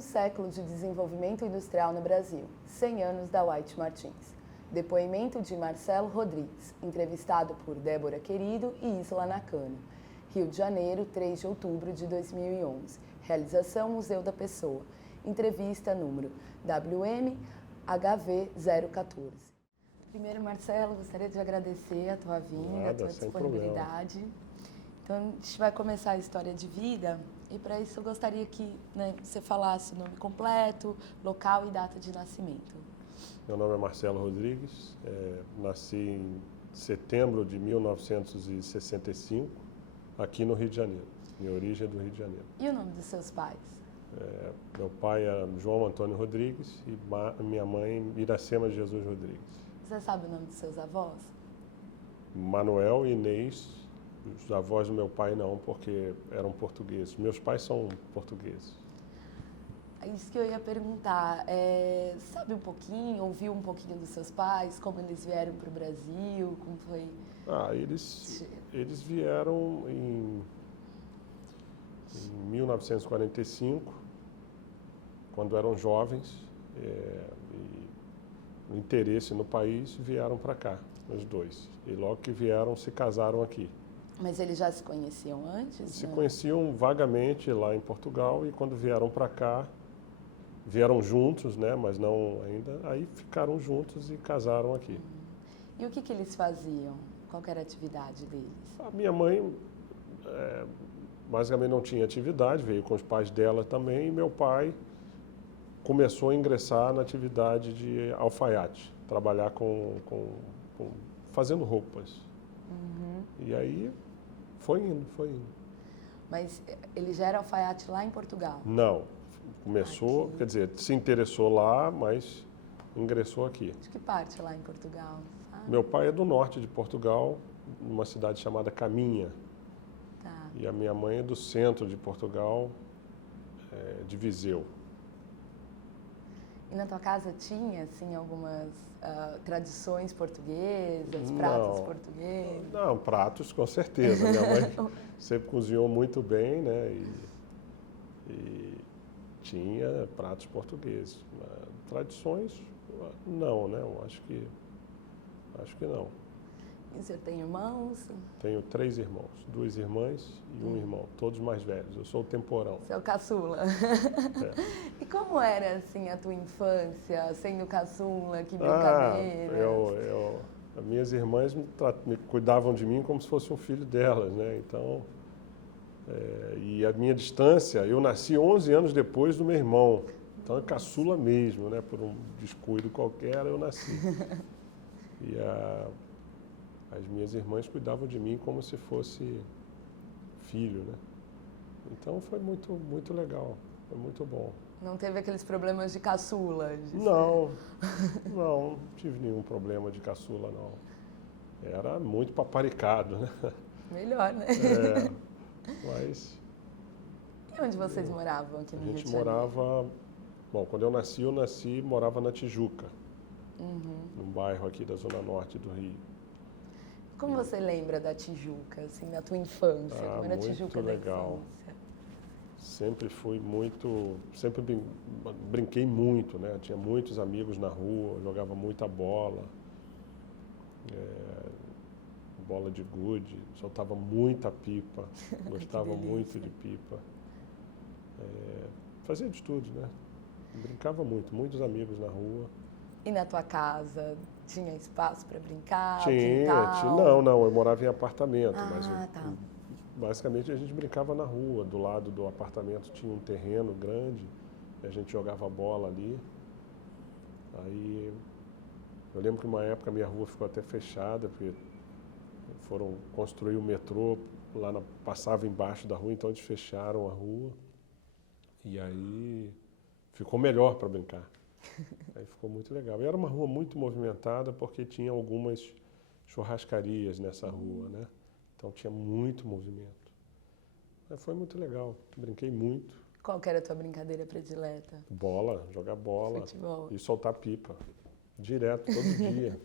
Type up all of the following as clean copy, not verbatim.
Um século de desenvolvimento industrial no Brasil, 100 anos da White Martins. Depoimento de Marcelo Rodrigues, entrevistado por Débora Querido e Isla Nakano. Rio de Janeiro, 3 de outubro de 2011. Realização Museu da Pessoa. Entrevista número WMHV014. Primeiro, Marcelo, gostaria de agradecer a tua vinda, a tua disponibilidade. Então, a gente vai começar a história de vida e, para isso, eu gostaria que você falasse o nome completo, local e data de nascimento. Meu nome é Marcelo Rodrigues, nasci em setembro de 1965, aqui no Rio de Janeiro. Minha origem é do Rio de Janeiro. E o nome dos seus pais? Meu pai é João Antônio Rodrigues e minha mãe Iracema Jesus Rodrigues. Você sabe o nome dos seus avós? Manuel e Inês. Os avós do meu pai não, porque eram portugueses. Meus pais são portugueses. É isso que eu ia perguntar. Sabe um pouquinho, ouviu um pouquinho dos seus pais, como eles vieram para o Brasil, como foi? Eles vieram em 1945, quando eram jovens, e o interesse no país, vieram para cá, os dois. E logo que vieram, se casaram aqui. Mas eles já se conheciam antes? Se conheciam vagamente lá em Portugal e quando vieram para cá, vieram juntos, né, mas não ainda, aí ficaram juntos e casaram aqui. E o que eles faziam? Qual que era a atividade deles? A minha mãe basicamente não tinha atividade, veio com os pais dela também, e meu pai começou a ingressar na atividade de alfaiate, trabalhar fazendo roupas. Uhum. E aí foi indo. Mas ele já era alfaiate lá em Portugal? Não, começou, aqui. Quer dizer, se interessou lá, mas ingressou aqui. De que parte lá em Portugal? Sabe? Meu pai é do norte de Portugal, numa cidade chamada Caminha. Tá. E a minha mãe é do centro de Portugal, de Viseu. E na tua casa tinha, assim, algumas tradições portuguesas, pratos portugueses? Não, pratos com certeza. Minha mãe sempre cozinhou muito bem, né? E tinha pratos portugueses. Tradições, não, né? Eu acho que não. E o senhor tem irmãos? Tenho 3 irmãos, 2 irmãs e um irmão, todos mais velhos. Eu sou o temporão. Você é o caçula. E como era, assim, a tua infância, sendo caçula, que brincadeiras? As minhas irmãs me cuidavam de mim como se fosse um filho delas, né? Então, e a minha distância, eu nasci 11 anos depois do meu irmão. Então, é caçula mesmo, né? Por um descuido qualquer, eu nasci. E as minhas irmãs cuidavam de mim como se fosse filho, né? Então foi muito, muito legal, foi muito bom. Não teve aqueles problemas de caçula? Não tive nenhum problema de caçula, não. Era muito paparicado, né? Melhor, né? Mas... E onde vocês moravam aqui no Rio de Janeiro? A gente morava... Bom, quando eu nasci, morava na Tijuca, num bairro aqui da Zona Norte do Rio. Como você lembra da Tijuca, assim, da tua infância? Como era a Tijuca da infância? Sempre brinquei muito, né? Tinha muitos amigos na rua, jogava muita bola, bola de gude, soltava muita pipa, gostava muito de pipa. Fazia de tudo, né? Brincava muito, muitos amigos na rua. E na tua casa, tinha espaço para brincar? Tinha. Não, eu morava em apartamento, mas tá. Basicamente a gente brincava na rua, do lado do apartamento tinha um terreno grande, e a gente jogava bola ali. Aí eu lembro que uma época a minha rua ficou até fechada, porque foram construir o metrô, passava embaixo da rua, então eles fecharam a rua. E aí ficou melhor para brincar. Aí ficou muito legal. E era uma rua muito movimentada porque tinha algumas churrascarias nessa rua, né? Então tinha muito movimento. Foi muito legal, brinquei muito. Qual que era a tua brincadeira predileta? Bola, jogar bola. Futebol. E soltar pipa. Direto, todo dia.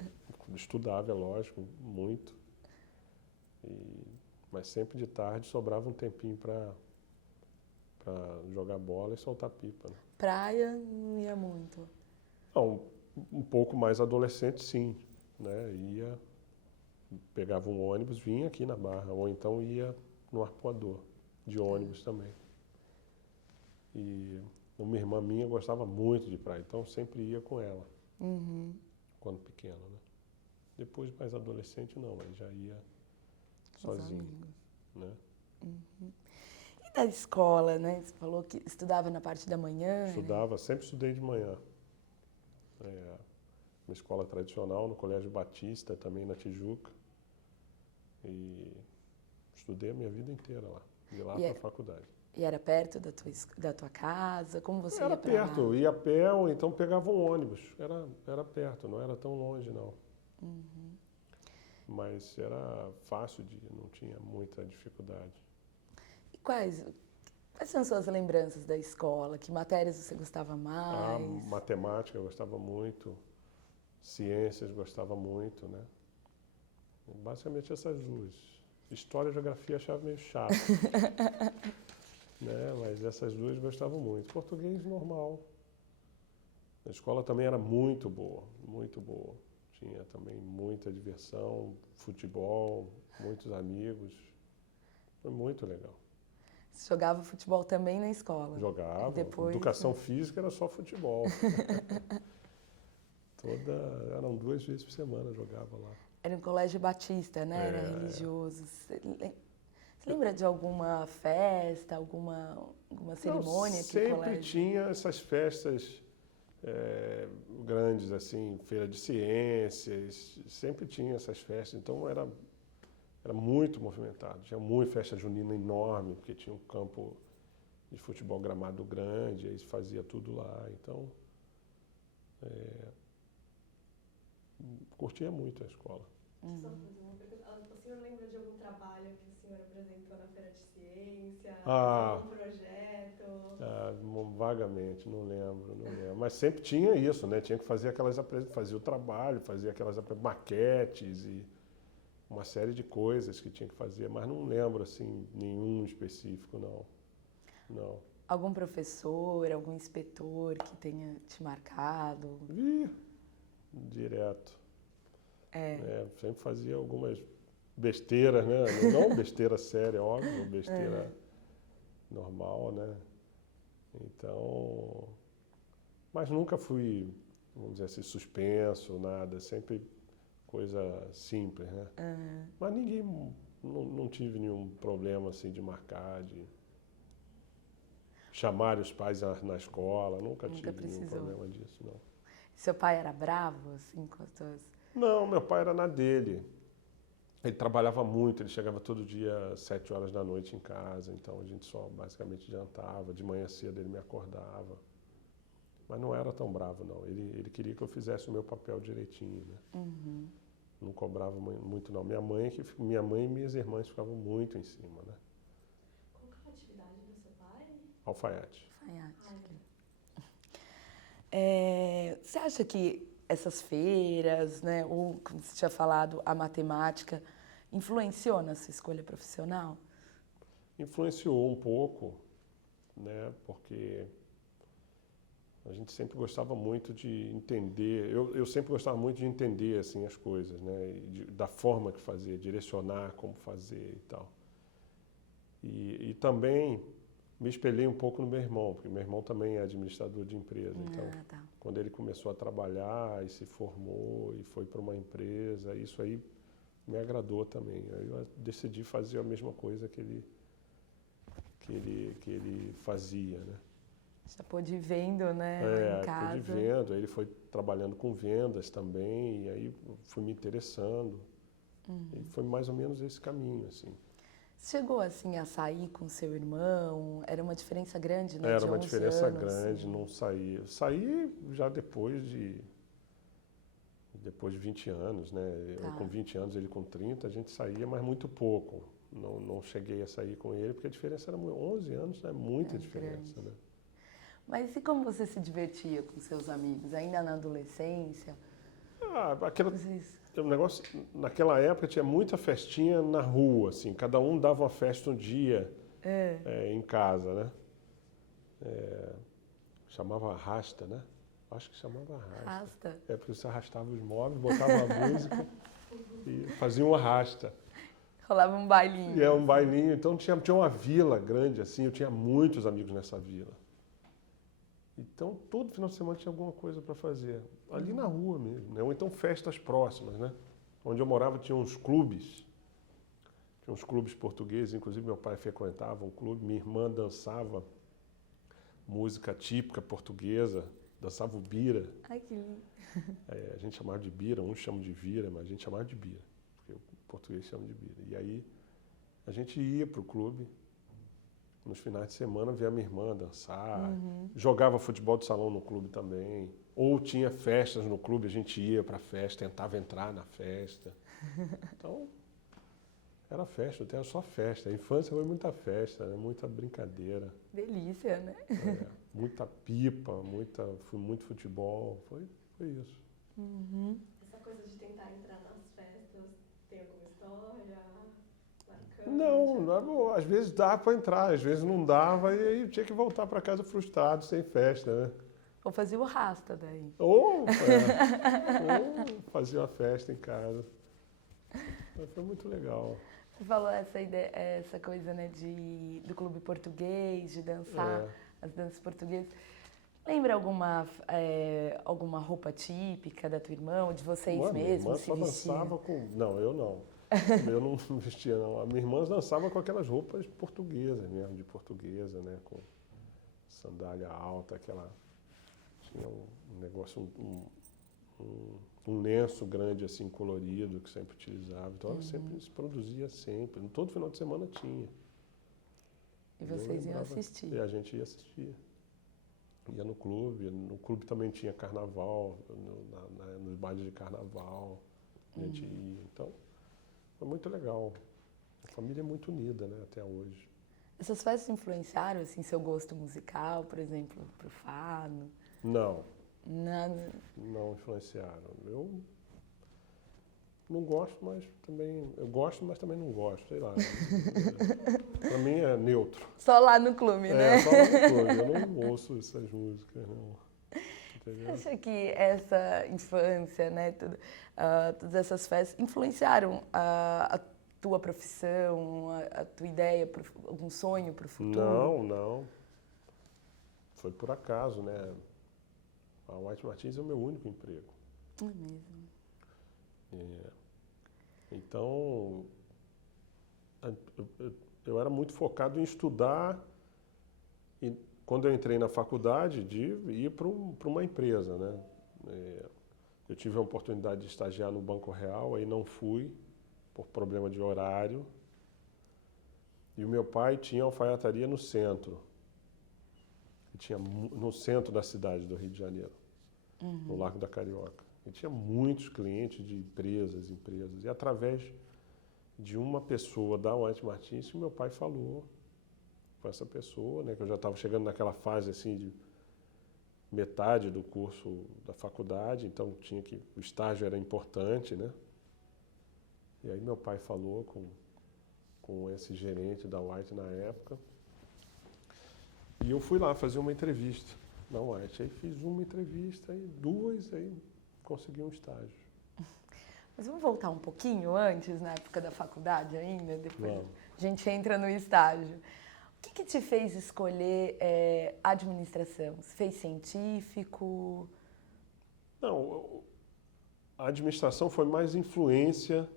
Estudava, é lógico, muito. Mas sempre de tarde sobrava um tempinho para para jogar bola e soltar pipa, né? Praia não ia muito. Não, um pouco mais adolescente, sim, né? Ia, pegava um ônibus, vinha aqui na Barra, ou então ia no Arpoador, de ônibus também. E uma irmã minha gostava muito de praia, então eu sempre ia com ela, quando pequeno, né? Depois, mais adolescente, não, aí já ia sozinho, né? E da escola, né? Você falou que estudava na parte da manhã. Estudava, sempre estudei de manhã. Uma escola tradicional, no Colégio Batista, também na Tijuca. E estudei a minha vida inteira lá, de lá para a faculdade. E era perto da tua casa? Como você Era ia para perto, lá? eu ia a pé ou então pegava um ônibus. Era perto, não era tão longe, não. Mas era fácil de ir, não tinha muita dificuldade. E quais são as suas lembranças da escola? Que matérias você gostava A mais? matemática eu gostava muito, ciências gostava muito, né? Basicamente essas duas. História e geografia eu achava meio chato. Né? Mas essas duas eu gostava muito. Português normal. A escola também era muito boa, muito boa. Tinha também muita diversão, futebol, muitos amigos. Foi muito legal. Você jogava futebol também na escola? Jogava. Depois, Educação física era só futebol. Eram 2 vezes por semana eu jogava lá. Era um colégio batista, né? Era religioso. Você lembra de alguma festa, alguma cerimônia que o colégio... Sempre tinha essas festas grandes, assim, feira de ciências, sempre tinha essas festas. Então era muito movimentado. Tinha muita festa junina enorme, porque tinha um campo de futebol gramado grande, aí se fazia tudo lá. Então, curtia muito a escola. Só fazer uma pergunta. O senhor lembra de algum trabalho que o senhor apresentou na Feira de Ciência? Algum projeto? Vagamente, não lembro. Mas sempre tinha isso, né? Tinha que fazer fazia o trabalho, fazia aquelas maquetes e uma série de coisas que tinha que fazer, mas não lembro, assim, nenhum específico, não. Algum professor, algum inspetor que tenha te marcado? Direto. Sempre fazia algumas besteiras, né? Não besteira séria, óbvio, besteira normal, né? Então, mas nunca fui, vamos dizer assim, suspenso, nada, sempre coisa simples, né? Mas não tive nenhum problema assim de marcar, de chamar os pais na escola, nunca tive nenhum problema disso, não. Seu pai era bravo, assim, com as tuas... Não, meu pai era na dele. Ele trabalhava muito, ele chegava todo dia às 7 horas da noite em casa, então a gente só basicamente jantava, de manhã cedo ele me acordava. Mas não era tão bravo, não. Ele queria que eu fizesse o meu papel direitinho, né? Não cobrava muito, não. Minha mãe e minhas irmãs ficavam muito em cima, né? Qual que é a atividade do seu pai? Alfaiate. Você acha que essas feiras, né, ou, como você tinha falado, a matemática, influenciou na sua escolha profissional? Influenciou um pouco, né, porque a gente sempre gostava muito de entender, eu sempre gostava muito de entender assim, as coisas, né, da forma que fazer, direcionar como fazer e tal. E também me espelhei um pouco no meu irmão, porque meu irmão também é administrador de empresa. Então, quando ele começou a trabalhar e se formou e foi para uma empresa, isso aí me agradou também. Aí eu decidi fazer a mesma coisa que ele fazia, né? Já pôde ir vendo, né, em casa. Pôde ir vendo. Aí ele foi trabalhando com vendas também, e aí fui me interessando. E foi mais ou menos esse caminho, assim. Chegou, assim, a sair com seu irmão? Era uma diferença grande, né? Era uma diferença anos, grande, assim. não saí. Eu saí já depois de 20 anos, né? Eu com 20 anos, ele com 30, a gente saía, mas muito pouco. Não cheguei a sair com ele, porque a diferença era 11 anos, né? Muita diferença, né? Mas e como você se divertia com seus amigos, ainda na adolescência? O negócio, naquela época tinha muita festinha na rua, assim, cada um dava uma festa um dia em casa, né? chamava arrasta, né? Acho que chamava arrasta. Arrasta? É, porque você arrastava os móveis, botava a música e fazia um arrasta. Rolava um bailinho. E é um bailinho, então tinha uma vila grande assim, eu tinha muitos amigos nessa vila. Então todo final de semana tinha alguma coisa para fazer, ali na rua mesmo, né? Ou então festas próximas, né? Onde eu morava tinha uns clubes portugueses, inclusive meu pai frequentava um clube, minha irmã dançava música típica portuguesa, dançava o bira. Ai, que lindo. A gente chamava de bira, uns chamam de vira, mas a gente chamava de bira, porque o português chama de bira. E aí a gente ia para o clube, nos finais de semana, ver a minha irmã dançar, jogava futebol de salão no clube também, ou tinha festas no clube, a gente ia para a festa, tentava entrar na festa. Então, era festa, até só festa. A infância foi muita festa, né? Muita brincadeira. Delícia, né? Muita pipa, fui muito futebol, foi isso. Essa coisa de tentar entrar nas festas, tem alguma história marcante? Não, às vezes dava para entrar, às vezes não dava e aí tinha que voltar para casa frustrado, sem festa, né? Ou fazia o rasta daí. Ou fazia uma festa em casa. Mas foi muito legal. Você falou essa ideia, essa coisa, né, do clube português, de dançar as danças portuguesas. Lembra alguma roupa típica da tua irmã ou de vocês mesmos? Minha irmã se só vestiam? dançava com... Não, eu não. Eu não vestia, não. A minha irmã dançava com aquelas roupas portuguesas mesmo, de portuguesa, né? Com sandália alta, aquela... Tinha um negócio, um lenço grande assim, colorido, que sempre utilizava. Então ela sempre se produzia sempre. Todo final de semana tinha. E vocês iam assistir? E a gente ia assistir. Ia no clube também tinha carnaval, nos bailes de carnaval, a gente ia. Então, foi muito legal. A família é muito unida, né, até hoje. Essas festas influenciaram, assim, seu gosto musical, por exemplo, pro fado? Não. Nada? Não influenciaram. Eu não gosto, mas também... Eu gosto, mas também não gosto, sei lá. Pra mim é neutro. Só lá no clube, né? Só lá no clube. Eu não ouço essas músicas, não. Entendeu? Você acha que essa infância, né, todas essas festas influenciaram a tua profissão, a tua ideia, algum sonho para o futuro? Não. Foi por acaso, né? A White Martins é o meu único emprego. É mesmo. Então, eu era muito focado em estudar e quando eu entrei na faculdade de ir para uma empresa, né? Eu tive a oportunidade de estagiar no Banco Real, aí não fui por problema de horário. E o meu pai tinha alfaiataria no centro. Tinha no centro da cidade do Rio de Janeiro, no Largo da Carioca. E tinha muitos clientes de empresas. E através de uma pessoa da White Martins, meu pai falou com essa pessoa, né, que eu já estava chegando naquela fase assim de metade do curso da faculdade, então o estágio era importante, né? E aí meu pai falou com esse gerente da White na época. E eu fui lá fazer uma entrevista na White. Aí fiz uma entrevista, aí duas, aí consegui um estágio. Mas vamos voltar um pouquinho antes, na época da faculdade ainda, depois Vamos. a gente entra no estágio. O que te fez escolher administração? Você fez científico? Não, a administração foi mais influência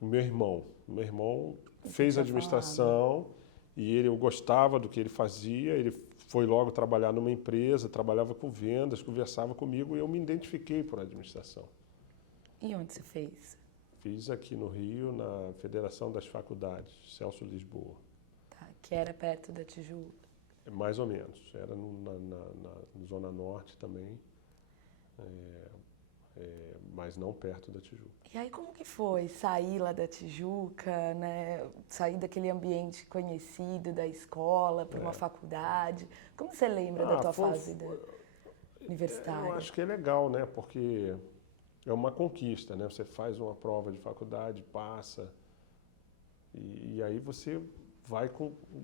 do meu irmão. Meu irmão fez administração e eu gostava do que ele fazia. Ele foi logo trabalhar numa empresa, trabalhava com vendas, conversava comigo e eu me identifiquei por administração. E onde você fez? Fiz aqui no Rio, na Federação das Faculdades, Celso Lisboa. Tá, que era perto da Tijuca. Mais ou menos. Era na Zona Norte também, mas não perto da Tijuca. E aí como que foi sair lá da Tijuca, né? Sair daquele ambiente conhecido da escola para uma faculdade? Como você lembra da tua fase universitária? Eu acho que é legal, né? Porque é uma conquista, né? Você faz uma prova de faculdade, passa, e aí você vai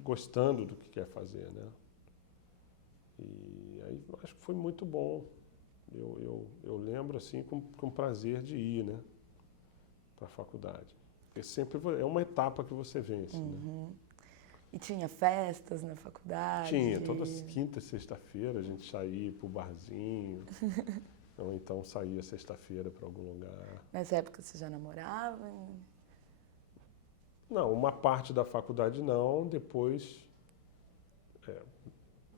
gostando do que quer fazer, né? E aí acho que foi muito bom. Eu lembro assim com prazer de ir, né, para a faculdade. Porque sempre é uma etapa que você vence, né? E tinha festas na faculdade? Tinha, toda quinta e sexta-feira a gente saía pro barzinho, ou então saía sexta-feira para algum lugar. Nessa época você já namorava? Não, uma parte da faculdade não, depois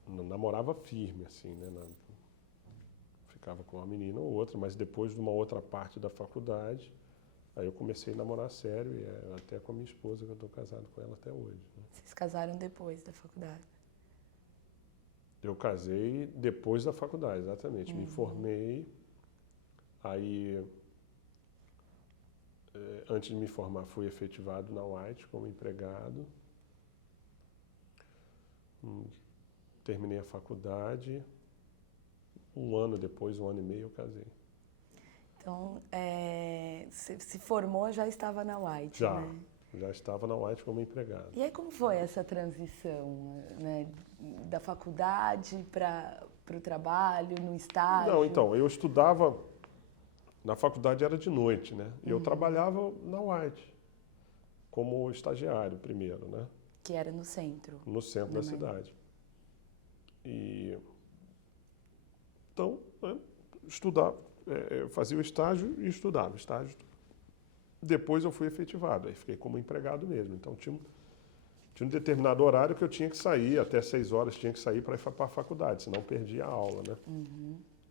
namorava firme, assim, né? Ficava com uma menina ou outra, mas depois de uma outra parte da faculdade, aí eu comecei a namorar sério, e até com a minha esposa, que eu estou casado com ela até hoje. Né? Vocês casaram depois da faculdade? Eu casei depois da faculdade, exatamente. Me formei, aí, antes de me formar, fui efetivado na White como empregado. Terminei a faculdade, um ano depois, 1 ano e meio, eu casei. Então, você se formou, já estava na White, né? Já estava na White como empregado. E aí como foi essa transição, né, da faculdade para o trabalho, no estágio? Não, então, eu estudava, na faculdade era de noite, né? E eu trabalhava na White, como estagiário primeiro, né? Que era no centro. No centro da cidade. E então, estudava, fazia o estágio e estudava. Depois eu fui efetivado, aí fiquei como empregado mesmo. Então tinha um determinado horário que eu tinha que sair, até 6 horas tinha que sair para ir para a faculdade, senão perdia a aula, né?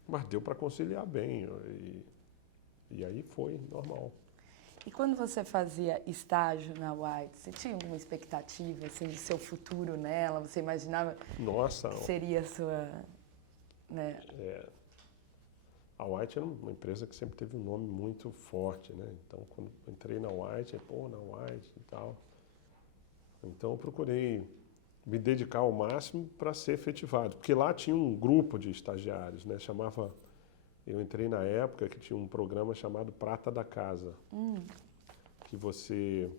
Mas deu para conciliar bem, e aí foi normal. E quando você fazia estágio na White, você tinha alguma expectativa assim, de seu futuro nela? Você imaginava que seria a sua... Né? A White era uma empresa que sempre teve um nome muito forte, né? Então, quando entrei na White, na White e tal. Então, eu procurei me dedicar ao máximo para ser efetivado, porque lá tinha um grupo de estagiários, né? Eu entrei na época que tinha um programa chamado Prata da Casa, que você...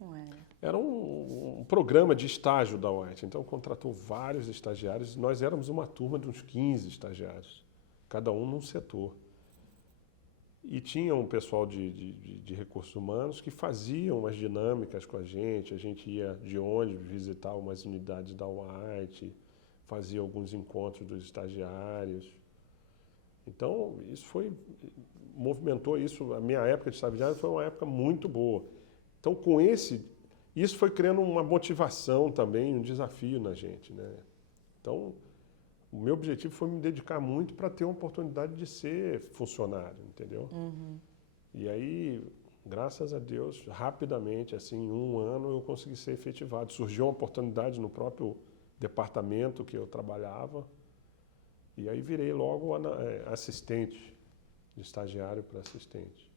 Não era? Era um programa de estágio da White, então contratou vários estagiários, nós éramos uma turma de uns 15 estagiários, cada um num setor. E tinha um pessoal de recursos humanos que faziam umas dinâmicas com a gente ia de ônibus visitar umas unidades da White, fazia alguns encontros dos estagiários. Então, movimentou isso, a minha época de estagiário foi uma época muito boa. Então, isso foi criando uma motivação também, um desafio na gente, né? Então, o meu objetivo foi me dedicar muito para ter uma oportunidade de ser funcionário, entendeu? E aí, graças a Deus, rapidamente, assim, em 1 ano eu consegui ser efetivado. Surgiu uma oportunidade no próprio departamento que eu trabalhava, e aí virei logo assistente, de estagiário para assistente.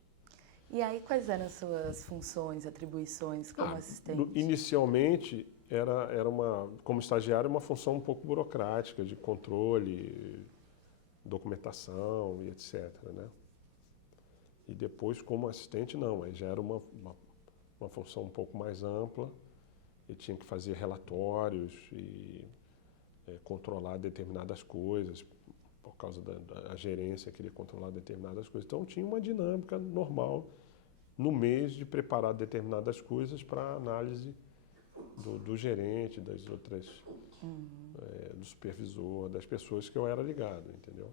E aí, quais eram as suas funções, atribuições como assistente? Inicialmente, como estagiário, uma função um pouco burocrática, de controle, documentação e etc., né? E depois, como assistente, não, aí já era uma função um pouco mais ampla, eu tinha que fazer relatórios e controlar determinadas coisas, por causa da gerência, queria controlar determinadas coisas. Então, tinha uma dinâmica normal no mês de preparar determinadas coisas para análise do gerente, das outras, do supervisor, das pessoas que eu era ligado, entendeu?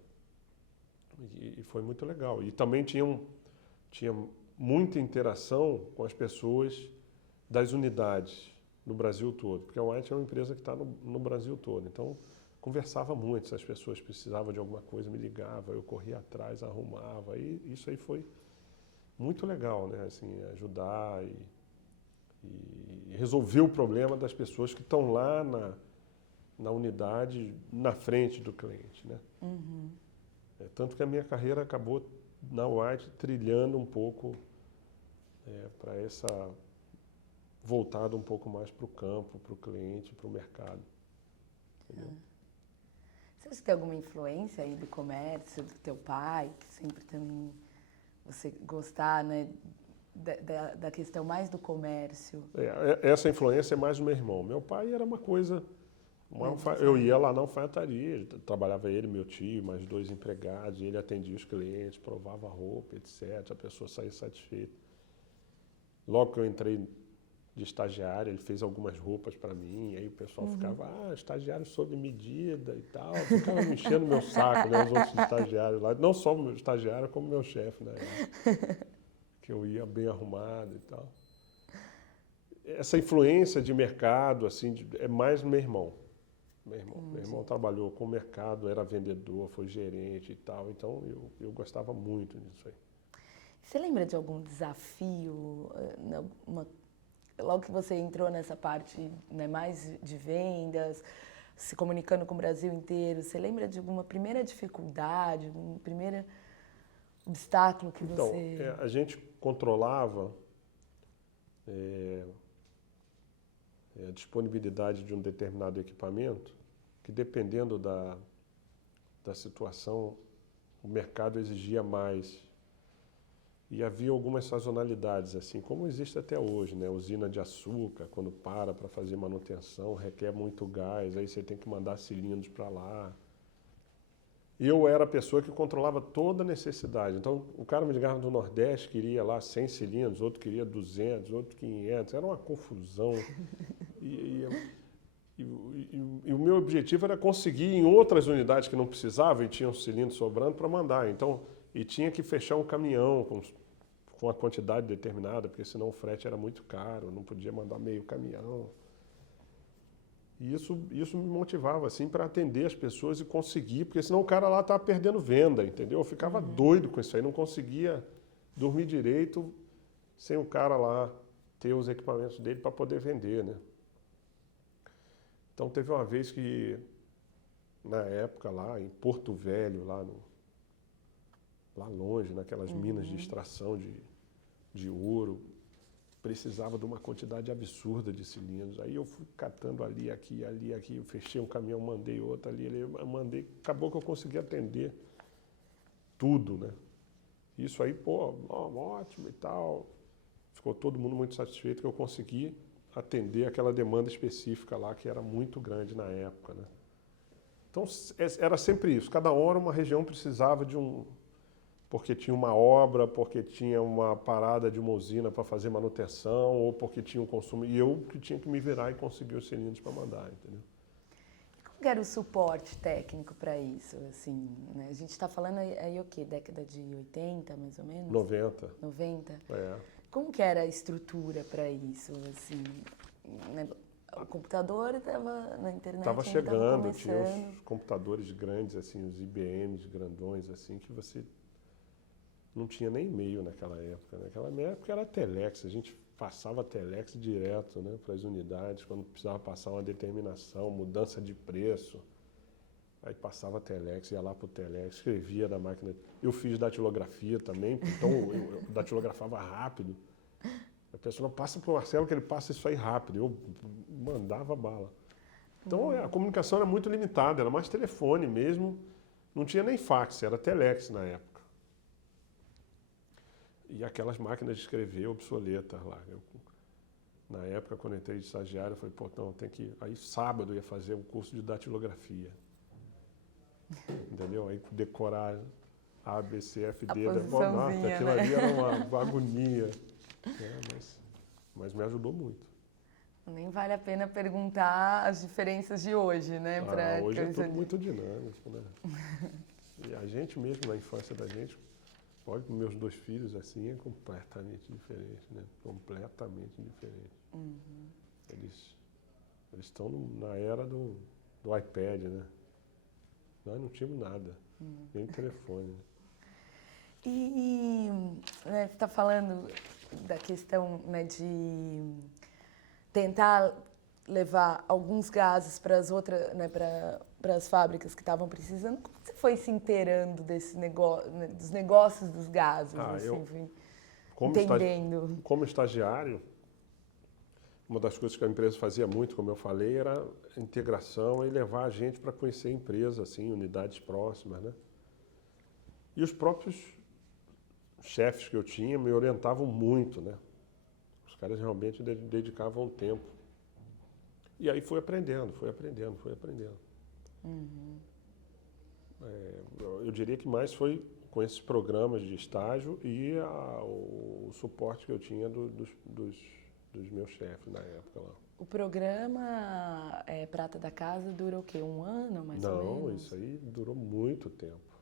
E foi muito legal. E também tinha muita interação com as pessoas das unidades no Brasil todo, porque a White é uma empresa que está no Brasil todo. Então, conversava muito, se as pessoas precisavam de alguma coisa, me ligavam, eu corria atrás, arrumava, e isso aí foi muito legal, né? Assim, ajudar e resolver o problema das pessoas que estão lá na unidade, na frente do cliente, né? Tanto que a minha carreira acabou na White trilhando um pouco para voltado um pouco mais para o campo, para o cliente, para o mercado. Entendeu? Você tem alguma influência aí do comércio, do teu pai, que sempre também você gostar, né, da questão mais do comércio? Essa influência é mais do meu irmão. Meu pai era uma coisa... eu ia lá na alfaiataria, trabalhava ele, meu tio, mais 2 empregados, e ele atendia os clientes, provava roupa, etc. A pessoa saía satisfeita. Logo que eu entrei de estagiário, ele fez algumas roupas para mim, aí o pessoal ficava, estagiário sob medida e tal, ficava me enchendo o meu saco, né, os outros estagiários lá, não só o meu estagiário, como o meu chefe, né, que eu ia bem arrumado e tal. Essa influência de mercado, assim, é mais meu irmão. Meu irmão trabalhou com o mercado, era vendedor, foi gerente e tal, então eu gostava muito disso aí. Você lembra de algum desafio, logo que você entrou nessa parte, né, mais de vendas, se comunicando com o Brasil inteiro, você lembra de alguma primeira dificuldade, algum primeiro obstáculo que você... Então, a gente controlava a disponibilidade de um determinado equipamento, que dependendo da situação, o mercado exigia mais. E havia algumas sazonalidades, assim, como existe até hoje, né? Usina de açúcar, quando para fazer manutenção, requer muito gás, aí você tem que mandar cilindros para lá. Eu era a pessoa que controlava toda a necessidade. Então, o cara me ligava do Nordeste, queria lá 100 cilindros, outro queria 200, outro 500, era uma confusão. E o meu objetivo era conseguir em outras unidades que não precisavam e tinham cilindros sobrando para mandar. Então, e tinha que fechar um caminhão com a quantidade determinada, porque senão o frete era muito caro, não podia mandar meio caminhão. E isso me motivava assim para atender as pessoas e conseguir, porque senão o cara lá estava perdendo venda, entendeu? Eu ficava doido com isso aí, não conseguia dormir direito sem o cara lá ter os equipamentos dele para poder vender, né? Então teve uma vez que, na época lá em Porto Velho, lá longe, naquelas minas de extração de ouro, precisava de uma quantidade absurda de cilindros. Aí eu fui catando ali, aqui, eu fechei um caminhão, mandei outro ali, mandei, acabou que eu consegui atender tudo, né? Isso aí, ótimo e tal. Ficou todo mundo muito satisfeito que eu consegui atender aquela demanda específica lá, que era muito grande na época, né? Então, era sempre isso. Cada hora uma região precisava de porque tinha uma obra, porque tinha uma parada de uma usina para fazer manutenção, ou porque tinha um consumo. E eu que tinha que me virar e conseguir os cilindros para mandar, entendeu? E como era o suporte técnico para isso, assim, né? A gente está falando aí o quê? Década de 80, mais ou menos? 90. 90? É. Como que era a estrutura para isso, assim, né? O computador estava na internet, estava chegando, tinha começando. os computadores grandes, assim, os IBMs grandões, assim, que você não tinha nem e-mail naquela época. Naquela época era telex, a gente passava telex direto, né, para as unidades, quando precisava passar uma determinação, mudança de preço. Aí passava telex, ia lá para o telex, escrevia da máquina. Eu fiz datilografia também, então eu datilografava rápido. A pessoa passa para o Marcelo que ele passa isso aí rápido. Eu mandava bala. Então a comunicação era muito limitada, era mais telefone mesmo. Não tinha nem fax, era telex na época. E aquelas máquinas de escrever obsoletas lá. Na época, quando eu entrei de estagiário, eu falei, não, tem que... Aí sábado eu ia fazer um curso de datilografia. Entendeu? Aí decorar A, B, C, F, D. Nossa, aquilo ali era uma agonia. Mas me ajudou muito. Nem vale a pena perguntar as diferenças de hoje, né? Hoje é tudo muito dinâmico, né? E a gente mesmo, na infância da gente, olha para meus 2 filhos assim, é completamente diferente, né? Completamente diferente. Eles estão na era do iPad, né? Nós não tínhamos nada, nem telefone. Né? E né, você está falando da questão, né, de tentar levar alguns gases para as outras, né, para as fábricas que estavam precisando. Como você foi se inteirando desse negócio, né, dos negócios dos gases? Assim, entendendo. Como estagiário, uma das coisas que a empresa fazia muito, como eu falei, era a integração e levar a gente para conhecer a empresa, assim, unidades próximas, né? E os próprios chefes que eu tinha me orientavam muito, né? Os caras realmente dedicavam tempo. E aí fui aprendendo. Uhum. Eu diria que mais foi com esses programas de estágio e o suporte que eu tinha dos meus chefes na época lá. O programa Prata da Casa dura o quê? Um ano, mais ou menos? Não, isso aí durou muito tempo.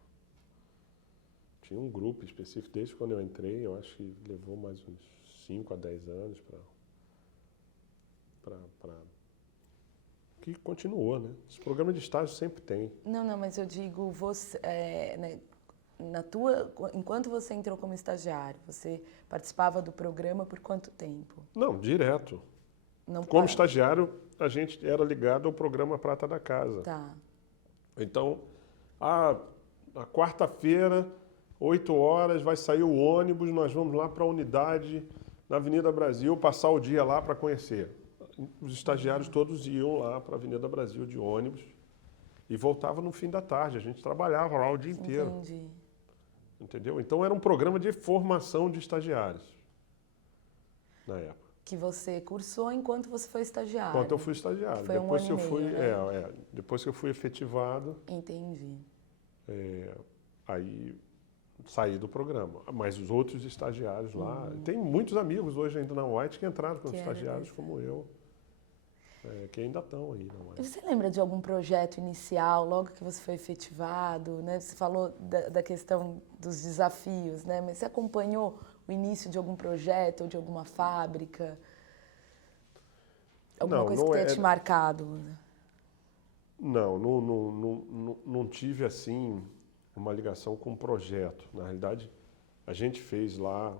Tinha um grupo específico, desde quando eu entrei, eu acho que levou mais uns 5 a 10 anos para que continuou, né? Esse programa de estágio sempre tem. Não, mas eu digo, você, né, enquanto você entrou como estagiário, você participava do programa por quanto tempo? Não, direto. Não Como para. estagiário, a gente era ligado ao programa Prata da Casa. Tá. Então, a quarta-feira, 8 horas, vai sair o ônibus, nós vamos lá para a unidade na Avenida Brasil, passar o dia lá para conhecer. Os estagiários todos iam lá para a Avenida Brasil de ônibus e voltavam no fim da tarde. A gente trabalhava lá o dia inteiro. Entendi. Entendeu? Então era um programa de formação de estagiários na época. Que você cursou enquanto você foi estagiário. Enquanto eu fui estagiário. Foi Depois um que ano eu e fui, meio, né? depois que eu fui efetivado, Entendi. aí saí do programa. Mas os outros estagiários lá, tem muitos amigos hoje ainda na White que entraram como estagiários como eu, que ainda estão aí na E White. você lembra de algum projeto inicial, logo que você foi efetivado, né? Você falou da questão dos desafios, né? Mas você acompanhou o início de algum projeto ou de alguma fábrica? Alguma coisa que tenha te marcado? Não tive assim uma ligação com um projeto. Na realidade, a gente fez lá,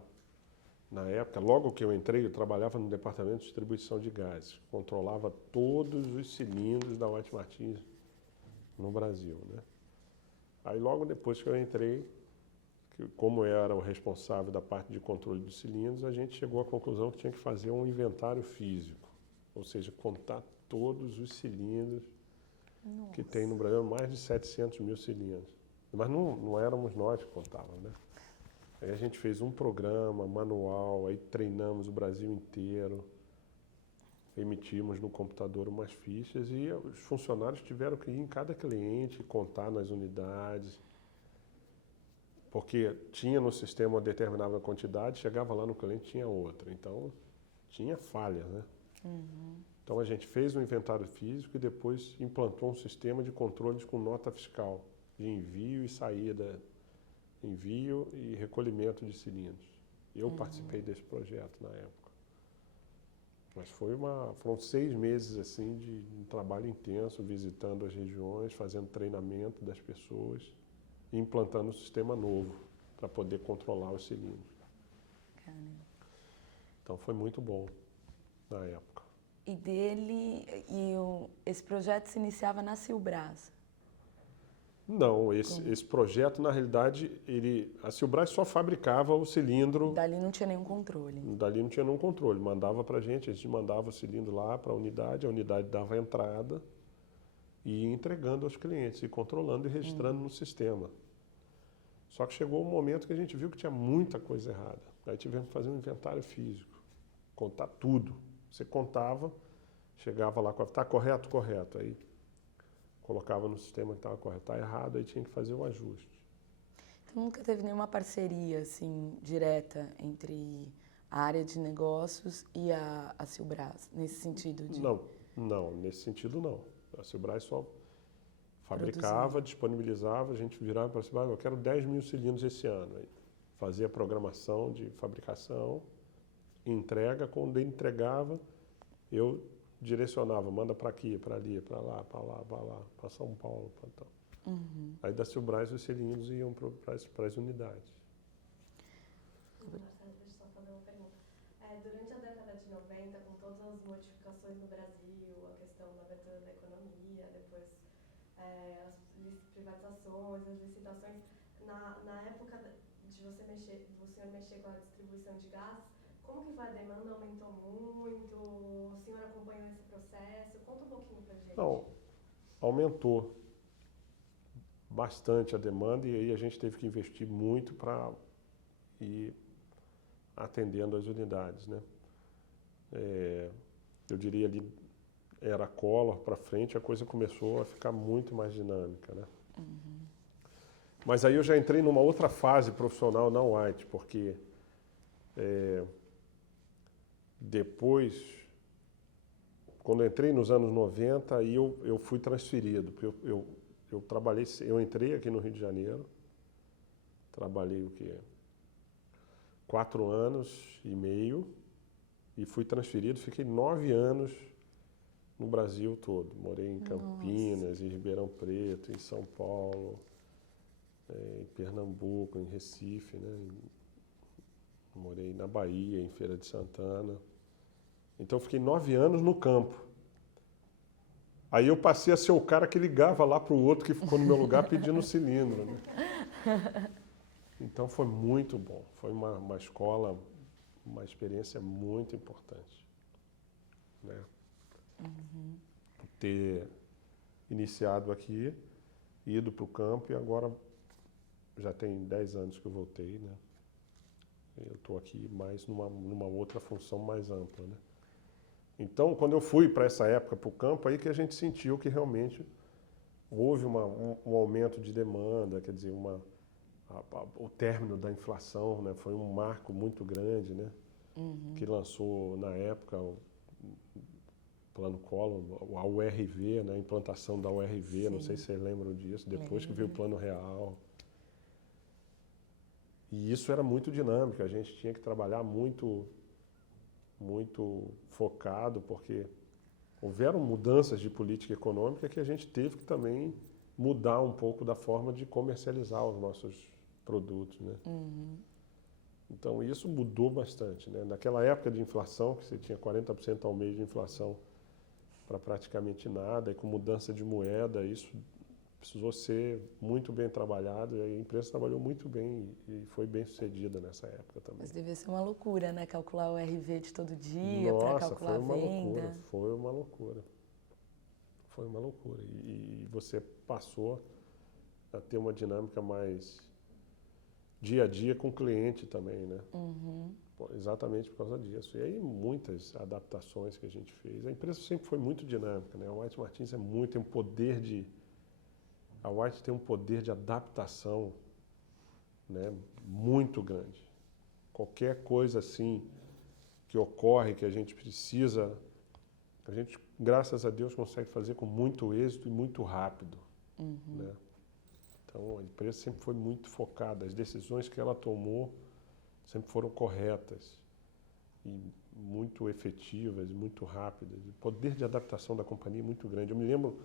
na época, logo que eu entrei, eu trabalhava no departamento de distribuição de gás, controlava todos os cilindros da White Martins no Brasil, né? Aí logo depois que eu entrei, como eu era o responsável da parte de controle dos cilindros, a gente chegou à conclusão que tinha que fazer um inventário físico, ou seja, contar todos os cilindros que tem no Brasil, mais de 700 mil cilindros. Mas não éramos nós que contávamos, né? Aí a gente fez um programa manual, aí treinamos o Brasil inteiro, emitimos no computador umas fichas e os funcionários tiveram que ir em cada cliente, contar nas unidades, porque tinha no sistema uma determinada quantidade, chegava lá no cliente tinha outra, então tinha falhas, né? Então a gente fez um inventário físico e depois implantou um sistema de controles com nota fiscal, de envio e saída, envio e recolhimento de cilindros. Eu participei desse projeto na época. Mas foram 6 meses assim de um trabalho intenso, visitando as regiões, fazendo treinamento das pessoas e implantando um sistema novo para poder controlar os cilindros. Caramba. Então foi muito bom na época. Esse projeto se iniciava na Silbras? Não, esse projeto, na realidade, a Silbras só fabricava o cilindro. Dali não tinha nenhum controle? Dali não tinha nenhum controle. Mandava para a gente mandava o cilindro lá para a unidade dava a entrada e ia entregando aos clientes, e controlando e registrando no sistema. Só que chegou um momento que a gente viu que tinha muita coisa errada. Aí tivemos que fazer um inventário físico, contar tudo. Você contava, chegava lá, está correto? Correto. Aí colocava no sistema que estava correto. Está errado, aí tinha que fazer o ajuste. Então nunca teve nenhuma parceria assim, direta entre a área de negócios e a Silbras, nesse sentido de... Não, nesse sentido não. A Silbras só fabricava, disponibilizava, a gente virava para a Silbras, eu quero 10 mil cilindros esse ano. Aí fazia a programação de fabricação, entrega, quando ele entregava, eu direcionava, manda para aqui, para ali, para lá, para São Paulo, para tal. Aí da Silbras os cilindros iam para as unidades. Marcelo, deixa eu só fazer uma pergunta. Durante a década de 90, com todas as modificações no Brasil, a questão da abertura da economia, depois as privatizações, as licitações, na época do senhor mexer com a distribuição de gás, como que foi a demanda? Aumentou muito? O senhor acompanhou esse processo? Conta um pouquinho pra gente. Não, aumentou bastante a demanda e aí a gente teve que investir muito para e atendendo as unidades, né? Eu diria ali, era Collor para frente, a coisa começou a ficar muito mais dinâmica, né? Mas aí eu já entrei numa outra fase profissional na White, porque depois, quando eu entrei nos anos 90, aí eu fui transferido, porque eu entrei aqui no Rio de Janeiro, trabalhei 4 anos e meio e fui transferido, fiquei 9 anos no Brasil todo. Morei em Campinas, em Ribeirão Preto, em São Paulo, em Pernambuco, em Recife, né? Morei na Bahia, em Feira de Santana. Então fiquei 9 anos no campo. Aí eu passei a ser o cara que ligava lá para o outro que ficou no meu lugar pedindo o cilindro, né? Então foi muito bom. Foi uma escola, uma experiência muito importante, né? Ter iniciado aqui, ido para o campo e agora já tem 10 anos que eu voltei, né? Eu estou aqui mais numa outra função mais ampla, né? Então, quando eu fui para essa época para o campo, aí que a gente sentiu que realmente houve um aumento de demanda, quer dizer, o término da inflação, né? Foi um marco muito grande, né? Que lançou na época o Plano Collor, a URV, né? A implantação da URV, não sei se vocês lembram disso, depois que veio o Plano Real. E isso era muito dinâmico, a gente tinha que trabalhar muito focado, porque houveram mudanças de política econômica que a gente teve que também mudar um pouco da forma de comercializar os nossos produtos, né? Então isso mudou bastante, né? Naquela época de inflação, que você tinha 40% ao mês de inflação para praticamente nada, e com mudança de moeda, isso precisou ser muito bem trabalhado, e a empresa trabalhou muito bem e foi bem sucedida nessa época também. Mas devia ser uma loucura, né? Calcular o RV de todo dia para calcular a venda. Foi uma loucura. Foi uma loucura. E você passou a ter uma dinâmica mais dia a dia com o cliente também, né? Exatamente por causa disso. E aí muitas adaptações que a gente fez. A empresa sempre foi muito dinâmica, né? A White Martins tem um poder de... A White tem um poder de adaptação, né, muito grande. Qualquer coisa assim que ocorre, que a gente precisa, a gente, graças a Deus, consegue fazer com muito êxito e muito rápido, né? Então, a empresa sempre foi muito focada. As decisões que ela tomou sempre foram corretas e muito efetivas e muito rápidas. O poder de adaptação da companhia é muito grande. Eu me lembro...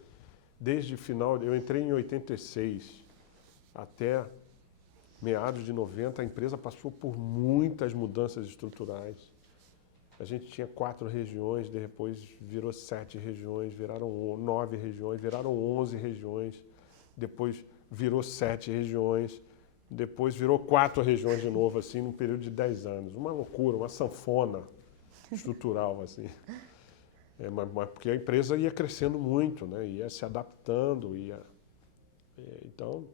Desde o final, eu entrei em 86, até meados de 90, a empresa passou por muitas mudanças estruturais. A gente tinha 4 regiões, depois virou 7 regiões, viraram 9 regiões, viraram 11 regiões, depois virou 7 regiões, depois virou 4 regiões de novo, assim, num período de 10 anos. Uma loucura, uma sanfona estrutural, assim. Mas porque a empresa ia crescendo muito, né? Ia se adaptando, então,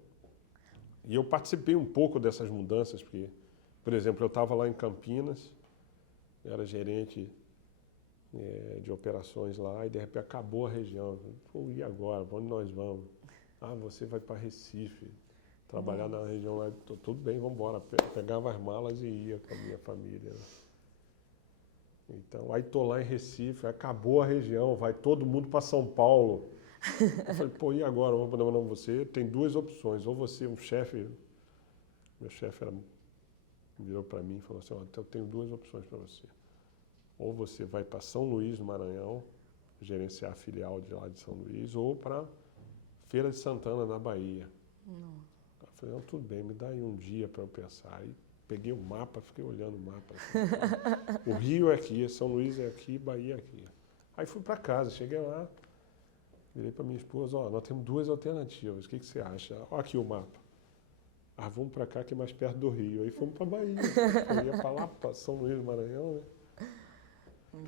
e eu participei um pouco dessas mudanças, porque, por exemplo, eu estava lá em Campinas, era gerente de operações lá, e de repente acabou a região. Pô, e agora? Para onde nós vamos? Ah, você vai para Recife, trabalhar na região lá. Tudo bem, vamos embora. Pegava as malas e ia com a minha família. Então, aí estou lá em Recife, acabou a região, vai todo mundo para São Paulo. Eu falei, pô, e agora? Não, você tem 2 opções. Ou você, meu chefe virou para mim e falou assim, eu tenho 2 opções para você. Ou você vai para São Luís, no Maranhão, gerenciar a filial de lá de São Luís, ou para Feira de Santana, na Bahia. Eu falei, não, tudo bem, me dá aí um dia para eu pensar. Aí peguei o mapa, fiquei olhando o mapa. Assim. O Rio é aqui, São Luís é aqui, Bahia é aqui. Aí fui para casa, cheguei lá, virei para minha esposa, nós temos 2 alternativas, o que você acha? Olha aqui o mapa. Vamos para cá que é mais perto do Rio. Aí fomos para Bahia. Eu ia para lá, para São Luís do Maranhão, né?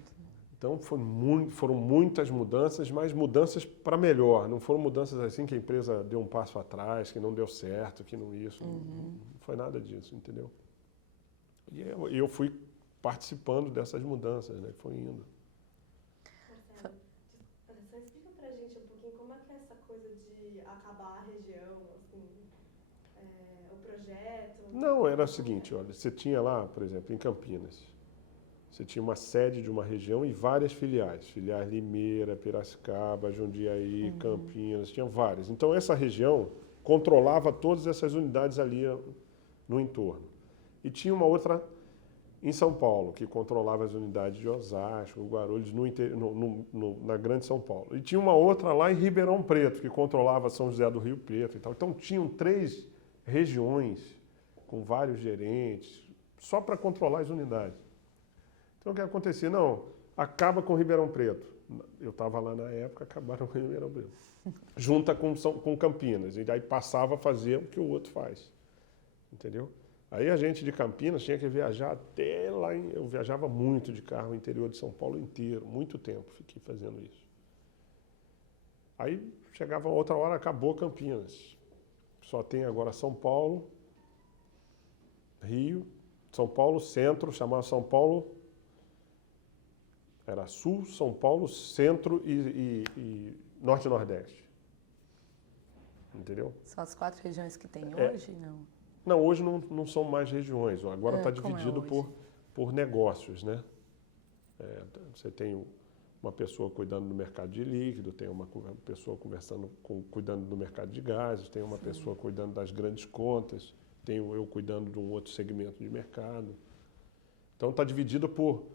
Então foram muitas mudanças, mas mudanças para melhor. Não foram mudanças assim que a empresa deu um passo atrás, que não deu certo, que não isso. Não foi nada disso, entendeu? E eu fui participando dessas mudanças, né? Foi indo. Marcelo, só explica pra gente um pouquinho como é que é essa coisa de acabar a região, assim, o projeto? Não, era o seguinte, olha, você tinha lá, por exemplo, em Campinas, você tinha uma sede de uma região e várias filiais. Filiais Limeira, Piracicaba, Jundiaí, Campinas, tinha várias. Então essa região controlava todas essas unidades ali no entorno. E tinha uma outra em São Paulo, que controlava as unidades de Osasco, Guarulhos, na Grande São Paulo. E tinha uma outra lá em Ribeirão Preto, que controlava São José do Rio Preto e tal. Então tinham 3 regiões com vários gerentes, só para controlar as unidades. Então o que acontecia? Não, acaba com Ribeirão Preto. Eu estava lá na época, acabaram com Ribeirão Preto. Junta com Campinas. E aí passava a fazer o que o outro faz. Entendeu? Aí a gente de Campinas tinha que viajar até lá. Eu viajava muito de carro no interior de São Paulo inteiro. Muito tempo fiquei fazendo isso. Aí chegava outra hora, acabou Campinas. Só tem agora São Paulo, Rio, São Paulo Centro, chamava São Paulo... Era Sul, São Paulo, Centro e Norte e Nordeste. Entendeu? São as 4 regiões que tem hoje, não? Não, hoje não são mais regiões. Agora está dividido por negócios, né? Você tem uma pessoa cuidando do mercado de líquido, tem uma pessoa cuidando do mercado de gases, tem uma pessoa cuidando das grandes contas, tenho eu cuidando de um outro segmento de mercado. Então está dividido por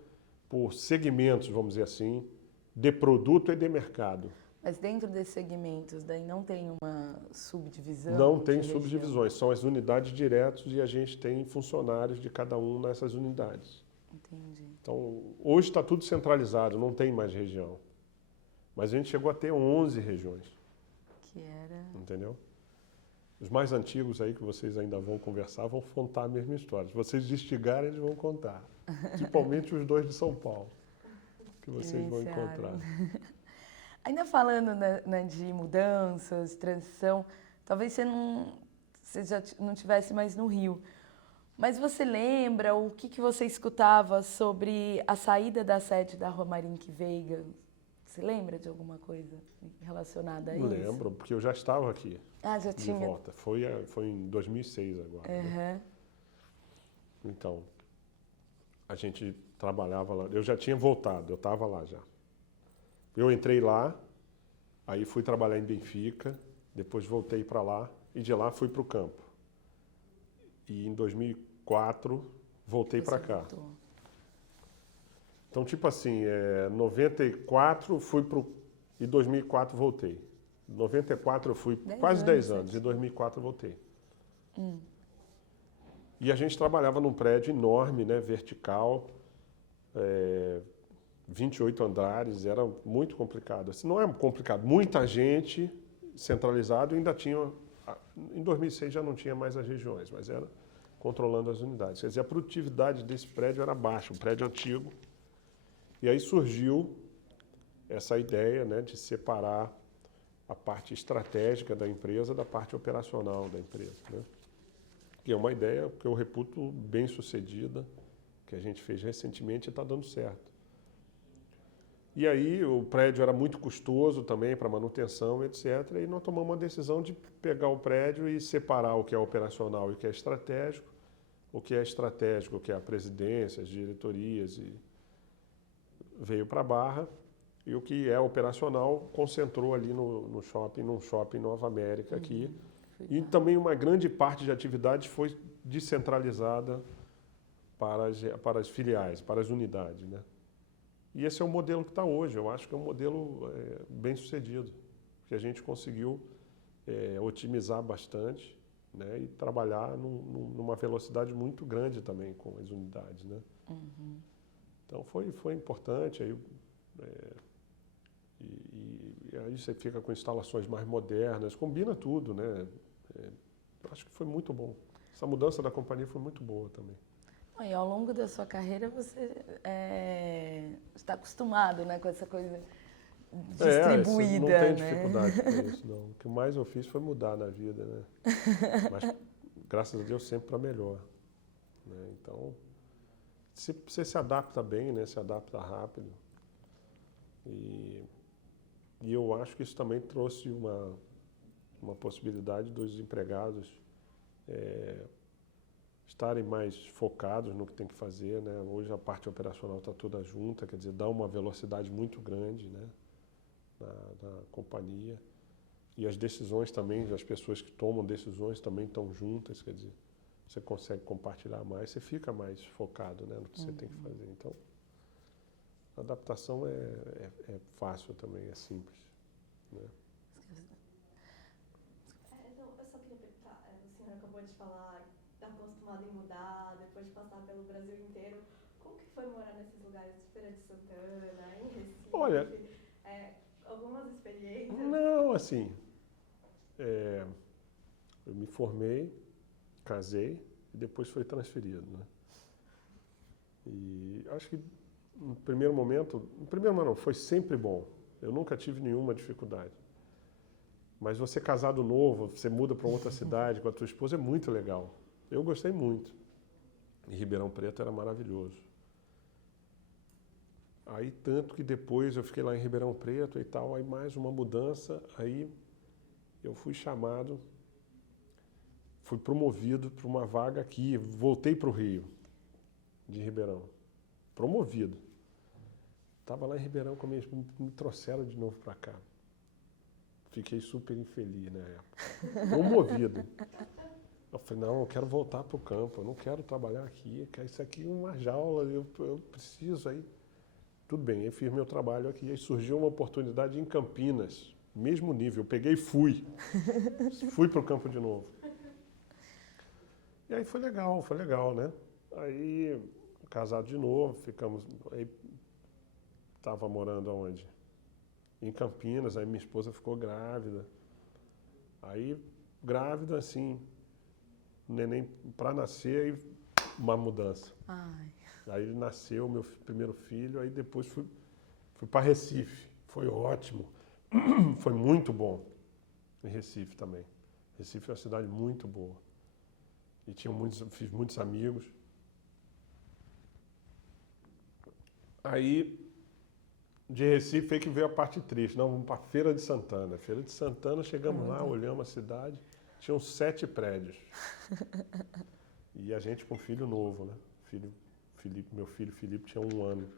segmentos, vamos dizer assim, de produto e de mercado. Mas dentro desses segmentos, daí não tem uma subdivisão? Não tem subdivisões, são as unidades diretas e a gente tem funcionários de cada um nessas unidades. Entendi. Então, hoje está tudo centralizado, não tem mais região. Mas a gente chegou a ter 11 regiões. Que era... Entendeu? Os mais antigos aí, que vocês ainda vão conversar, vão contar a mesma história. Se vocês instigarem, eles vão contar. Principalmente os 2 de São Paulo, que vocês vão encontrar. Ainda falando de mudanças, transição, talvez você já não estivesse mais no Rio, mas você lembra o que você escutava sobre a saída da sede da Rua Marinque Veiga? Você lembra de alguma coisa relacionada a isso? Lembro, porque eu já estava aqui. Ah, já tinha. De volta. Foi em 2006 agora. Né? Então, a gente trabalhava lá. Eu já tinha voltado, eu estava lá já. Eu entrei lá, aí fui trabalhar em Benfica, depois voltei para lá e de lá fui para o campo. E em 2004 voltei para cá. Voltou. Então, tipo assim, 94 fui para e 2004 voltei. Em 94 eu fui quase 10 anos, em 2004 eu voltei. E a gente trabalhava num prédio enorme, né, vertical, 28 andares, era muito complicado. Assim, não é complicado, muita gente, centralizado, ainda tinha... Em 2006 já não tinha mais as regiões, mas era controlando as unidades. Quer dizer, a produtividade desse prédio era baixa, um prédio antigo. E aí surgiu essa ideia, né, de separar a parte estratégica da empresa da parte operacional da empresa, né? Que é uma ideia que eu reputo bem sucedida, que a gente fez recentemente e está dando certo. E aí o prédio era muito custoso também para manutenção, etc. E nós tomamos uma decisão de pegar o prédio e separar o que é operacional e o que é estratégico. O que é estratégico, o que é a presidência, as diretorias, e veio para a Barra. E o que é operacional concentrou ali num shopping Nova América aqui. E também uma grande parte de atividades foi descentralizada para as filiais, para as unidades, né? E esse é o modelo que está hoje. Eu acho que é um modelo bem sucedido, que a gente conseguiu otimizar bastante, né, e trabalhar numa velocidade muito grande também com as unidades, né? Então foi importante. Aí, e aí você fica com instalações mais modernas, combina tudo, né? Acho que foi muito bom. Essa mudança da companhia foi muito boa também. E ao longo da sua carreira você está acostumado, né, com essa coisa distribuída, não tem né? dificuldade com isso, não. O que mais eu fiz foi mudar na vida, né? Mas, graças a Deus, sempre para melhor, né? Então, você se adapta bem, né? Se adapta rápido. E eu acho que isso também trouxe uma possibilidade dos empregados estarem mais focados no que tem que fazer, né? Hoje a parte operacional está toda junta, quer dizer, dá uma velocidade muito grande, né? na companhia. E as decisões também, as pessoas que tomam decisões também estão juntas, quer dizer, você consegue compartilhar mais, você fica mais focado, né, no que você tem que fazer. Então, a adaptação é fácil também, é simples, né? Então, eu só queria perguntar, o senhor acabou de falar, está acostumado em mudar, depois de passar pelo Brasil inteiro, como que foi morar nesses lugares de Feira de Santana, em Recife? Olha, algumas experiências? não, assim, eu me formei, casei e depois fui transferido, né? E acho que no primeiro momento não, foi sempre bom. Eu nunca tive nenhuma dificuldade. Mas você casado novo, você muda para outra cidade com a tua esposa, é muito legal. Eu gostei muito. E Ribeirão Preto era maravilhoso. Aí tanto que depois eu fiquei lá em Ribeirão Preto e tal, aí mais uma mudança, aí eu fui chamado, fui promovido para uma vaga aqui, voltei para o Rio, de Ribeirão. Promovido. Estava lá em Ribeirão, me trouxeram de novo para cá. Fiquei super infeliz na época. Promovido. Eu falei, não, eu quero voltar para o campo, eu não quero trabalhar aqui, isso aqui é uma jaula, eu preciso aí. Tudo bem, eu fiz meu trabalho aqui, aí surgiu uma oportunidade em Campinas, mesmo nível, eu peguei e fui para o campo de novo. E aí foi legal, né? Aí, casado de novo, ficamos, aí estava morando aonde? Em Campinas, aí minha esposa ficou grávida. Aí, grávida, assim, neném para nascer, aí uma mudança. Ai. Aí nasceu meu primeiro filho, aí depois fui para Recife. Foi ótimo, foi muito bom em Recife também. Recife é uma cidade muito boa. E fiz muitos amigos. Aí, de Recife, aí que veio a parte triste. Não, vamos para Feira de Santana. Feira de Santana, chegamos lá, olhamos a cidade, tinham 7 prédios. E a gente com filho novo, né? Meu filho Felipe tinha 1 ano.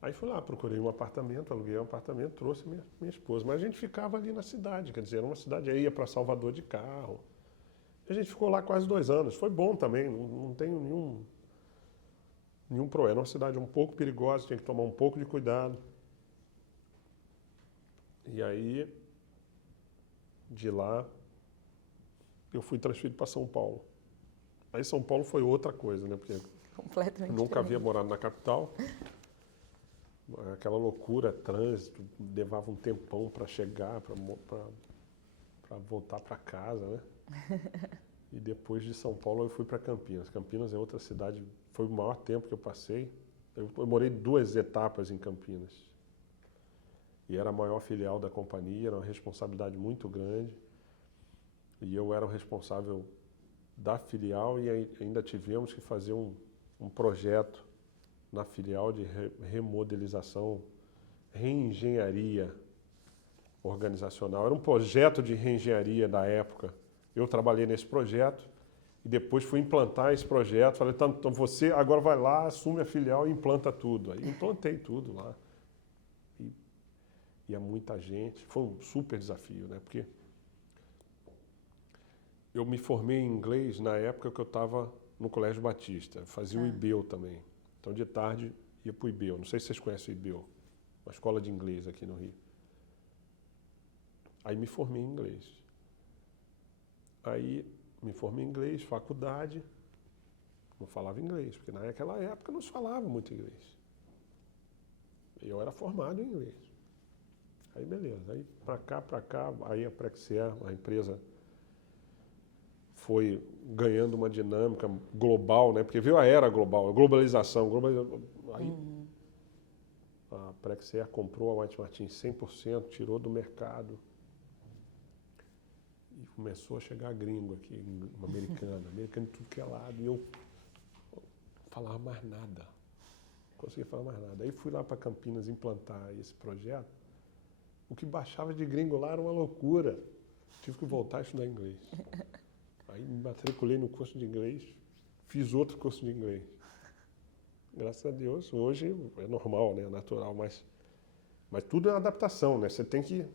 Aí fui lá, procurei um apartamento, aluguei um apartamento, trouxe minha esposa. Mas a gente ficava ali na cidade, quer dizer, era uma cidade, aí ia para Salvador de carro. A gente ficou lá quase 2 anos. Foi bom também, não tenho nenhum problema. Era uma cidade um pouco perigosa, tinha que tomar um pouco de cuidado. E aí, de lá, eu fui transferido para São Paulo. Aí São Paulo foi outra coisa, né? Porque Completamente eu nunca havia diferente. morado na capital. Aquela loucura, trânsito, levava um tempão para chegar, para voltar para casa, né? E depois de São Paulo eu fui para Campinas. Campinas é outra cidade, foi o maior tempo que eu passei. Eu morei 2 etapas em Campinas. E era a maior filial da companhia, era uma responsabilidade muito grande. E eu era o responsável da filial e ainda tivemos que fazer um projeto na filial de remodelização, reengenharia organizacional. Era um projeto de reengenharia da época. Eu trabalhei nesse projeto e depois fui implantar esse projeto. Falei, então você agora vai lá, assume a filial e implanta tudo. Aí implantei tudo lá. E é muita gente. Foi um super desafio, né? Porque eu me formei em inglês na época que eu estava no Colégio Batista. Fazia o IBEU também. Então, de tarde, ia para o IBEU. Não sei se vocês conhecem o IBEU. Uma escola de inglês aqui no Rio. Aí me formei em inglês. Aí me formei em inglês, faculdade. Não falava inglês, porque naquela época não se falava muito inglês. Eu era formado em inglês. Aí beleza, aí para cá, aí a Praxair, a empresa foi ganhando uma dinâmica global, né? Porque veio a era global, a globalização. Aí a Praxair comprou a White Martins 100%, tirou do mercado e começou a chegar gringo aqui, americano de tudo que é lado. E eu falava mais nada. Não conseguia falar mais nada. Aí fui lá para Campinas implantar esse projeto. O que baixava de gringo lá era uma loucura. Tive que voltar a estudar inglês. Aí me matriculei no curso de inglês, fiz outro curso de inglês. Graças a Deus, hoje é normal, né? É natural, mas tudo é uma adaptação, né? Você tem que...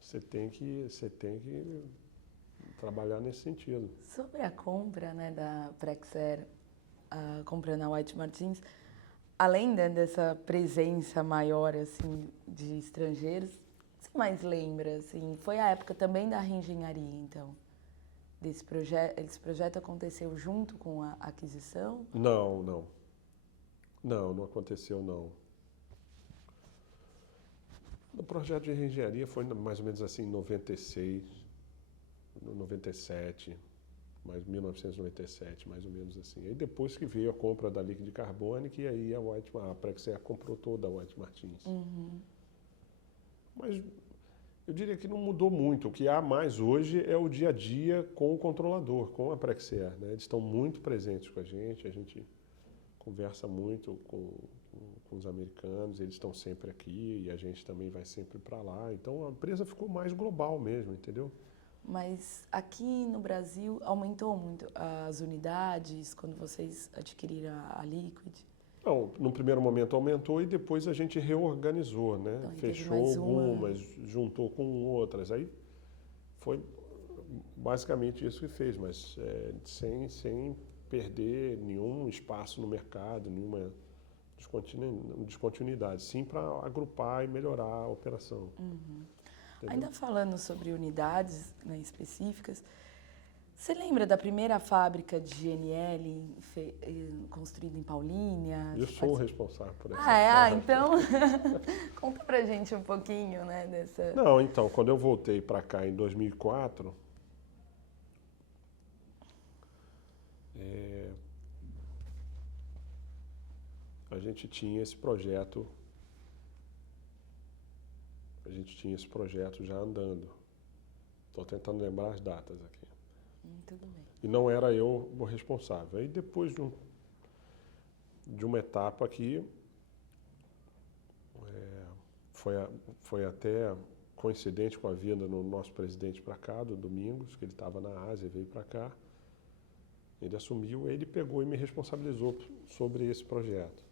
Você tem que trabalhar nesse sentido. Sobre a compra, né, da Praxair, a compra na White Martins, além, né, dessa presença maior assim de estrangeiros, o que você mais lembra? Assim, foi a época também da reengenharia, então? Esse projeto aconteceu junto com a aquisição? Não aconteceu, não. O projeto de reengenharia foi mais ou menos assim em 96, 97, mais 1997, mais ou menos assim. Aí depois que veio a compra da Liquid Carbonic, e aí a Praxair comprou toda a White Martins. Mas eu diria que não mudou muito. O que há mais hoje é o dia a dia com o controlador, com a Praxair, né? Eles estão muito presentes com a gente conversa muito com os americanos, eles estão sempre aqui e a gente também vai sempre para lá. Então a empresa ficou mais global mesmo, entendeu? Mas aqui no Brasil aumentou muito as unidades quando vocês adquiriram a Liquid? Não, no primeiro momento aumentou e depois a gente reorganizou, né? Então, fechou algumas, juntou com outras. Aí foi basicamente isso que fez, mas sem perder nenhum espaço no mercado, nenhuma descontinuidade, sim para agrupar e melhorar a operação. Ainda falando sobre unidades, né, específicas, você lembra da primeira fábrica de GNL construída em Paulínia? Eu sou o responsável por essa fábrica. Então conta pra gente um pouquinho, né, dessa... Não, então, quando eu voltei para cá em 2004, a gente tinha esse projeto já andando. Estou tentando lembrar as datas aqui. Tudo bem. E não era eu o responsável. Aí depois de uma etapa aqui, foi até coincidente com a vinda do nosso presidente para cá, do Domingos, que ele estava na Ásia e veio para cá. Ele assumiu, ele pegou e me responsabilizou sobre esse projeto.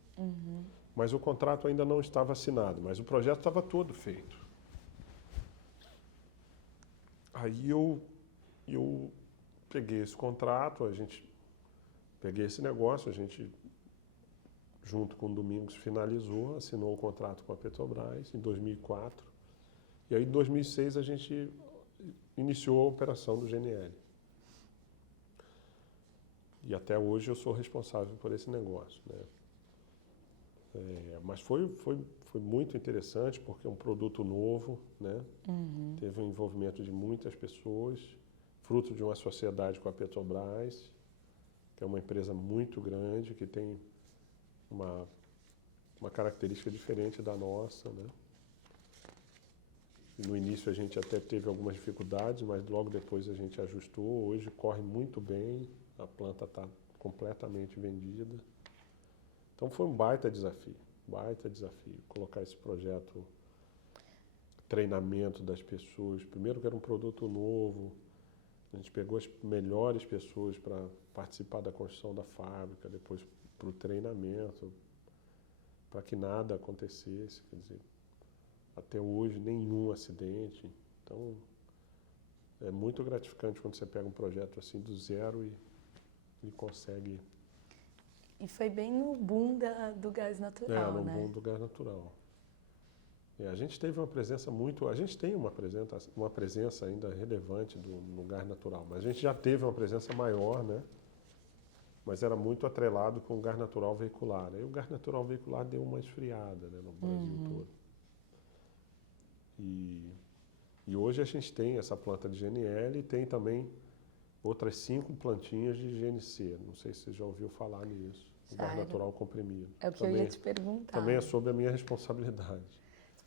Mas o contrato ainda não estava assinado, mas o projeto estava todo feito. Aí eu peguei esse contrato, peguei esse negócio, a gente, junto com o Domingos, finalizou, assinou o contrato com a Petrobras em 2004. E aí em 2006 a gente iniciou a operação do GNL. E até hoje eu sou responsável por esse negócio, né? Mas foi muito interessante porque é um produto novo, né? Teve um envolvimento de muitas pessoas, fruto de uma sociedade com a Petrobras, que é uma empresa muito grande, que tem uma característica diferente da nossa, né? E no início a gente até teve algumas dificuldades, mas logo depois a gente ajustou. Hoje corre muito bem, a planta está completamente vendida. Então foi um baita desafio, colocar esse projeto, treinamento das pessoas. Primeiro que era um produto novo, a gente pegou as melhores pessoas para participar da construção da fábrica, depois para o treinamento, para que nada acontecesse, quer dizer, até hoje nenhum acidente. Então é muito gratificante quando você pega um projeto assim do zero e consegue... E foi bem no boom do gás natural, no né? boom do gás natural. A gente teve uma presença a gente tem uma presença ainda relevante no gás natural, mas a gente já teve uma presença maior, né? Mas era muito atrelado com o gás natural veicular. Aí o gás natural veicular deu uma esfriada, né, no Brasil todo. E hoje a gente tem essa planta de GNL e tem também outras 5 plantinhas de GNC. Não sei se você já ouviu falar nisso. O gás natural comprimido. É o que eu ia te perguntar. Também é sob a minha responsabilidade.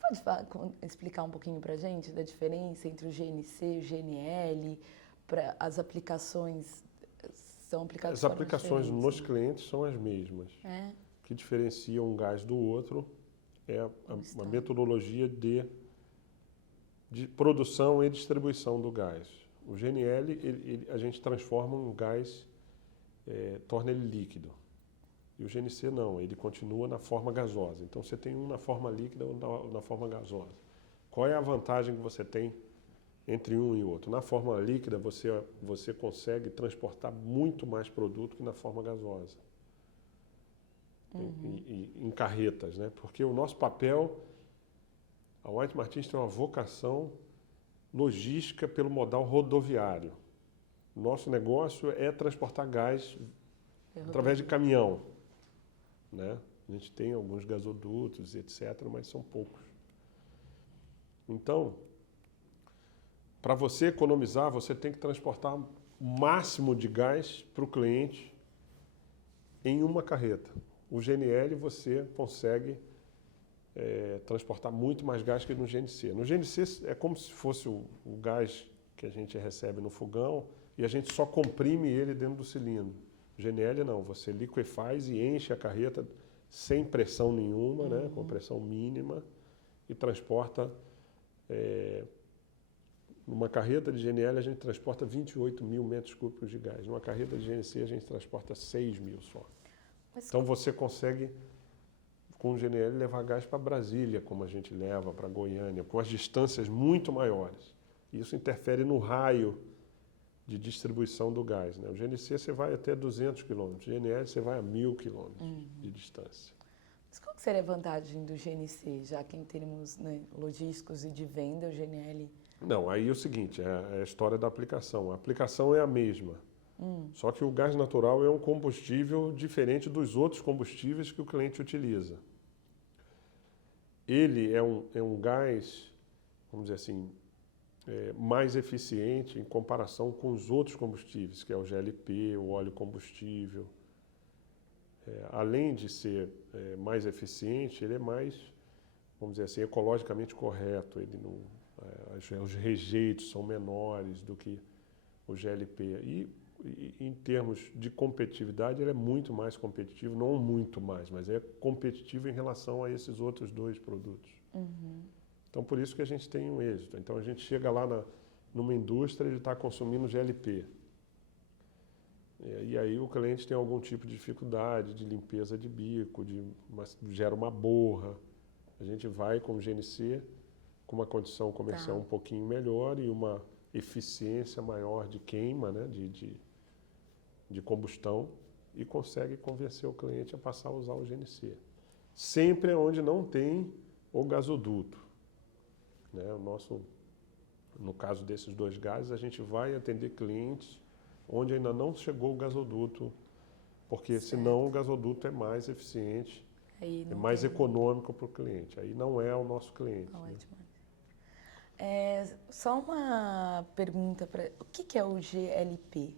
Você pode explicar um pouquinho para a gente da diferença entre o GNC e o GNL, para as aplicações são aplicados As de forma aplicações diferente, nos né? clientes são as mesmas. É, O que diferencia um gás do outro é a estado. metodologia de produção e distribuição do gás. O GNL, a gente transforma um gás, torna ele líquido. E o GNC não, ele continua na forma gasosa. Então você tem um na forma líquida ou na forma gasosa. Qual é a vantagem que você tem entre um e outro? Na forma líquida você consegue transportar muito mais produto que na forma gasosa. Em carretas, né? Porque o nosso papel, a White Martins tem uma vocação logística pelo modal rodoviário. Nosso negócio é transportar gás através de caminhão, né? A gente tem alguns gasodutos, etc., mas são poucos. Então, para você economizar, você tem que transportar o máximo de gás para o cliente em uma carreta. O GNL você consegue transportar muito mais gás que no GNC. No GNC é como se fosse o gás que a gente recebe no fogão e a gente só comprime ele dentro do cilindro. O GNL não, você liquefaz e enche a carreta sem pressão nenhuma, né, com pressão mínima, e transporta. Numa carreta de GNL a gente transporta 28 mil metros cúbicos de gás. Numa carreta de GNC a gente transporta 6 mil só. Então você consegue, com o GNL, levar gás para Brasília, como a gente leva para Goiânia, com as distâncias muito maiores. Isso interfere no raio de distribuição do gás, né? O GNC você vai até 200 quilômetros, o GNL você vai a 1.000 quilômetros de distância. Mas qual que seria a vantagem do GNC, já que em termos, né, logísticos e de venda, o GNL... Não, aí é o seguinte, é a história da aplicação. A aplicação é a mesma, só que o gás natural é um combustível diferente dos outros combustíveis que o cliente utiliza. Ele é um gás, vamos dizer assim, mais eficiente em comparação com os outros combustíveis, que é o GLP, o óleo combustível. Além de ser mais eficiente, ele é mais, vamos dizer assim, ecologicamente correto. Ele não, os rejeitos são menores do que o GLP. E em termos de competitividade, ele é muito mais competitivo, não muito mais, mas é competitivo em relação a esses outros dois produtos. Então, por isso que a gente tem um êxito. Então, a gente chega lá numa indústria e ele está consumindo GLP. E aí o cliente tem algum tipo de dificuldade de limpeza de bico, gera uma borra. A gente vai com o GNC com uma condição comercial um pouquinho melhor e uma eficiência maior de queima, né, de combustão, e consegue convencer o cliente a passar a usar o GNC. Sempre onde não tem o gasoduto, né? No caso desses dois gases, a gente vai atender clientes onde ainda não chegou o gasoduto, porque senão o gasoduto é mais eficiente, é mais econômico para o cliente. Aí não é o nosso cliente. Né? Só uma pergunta, o que é o GLP?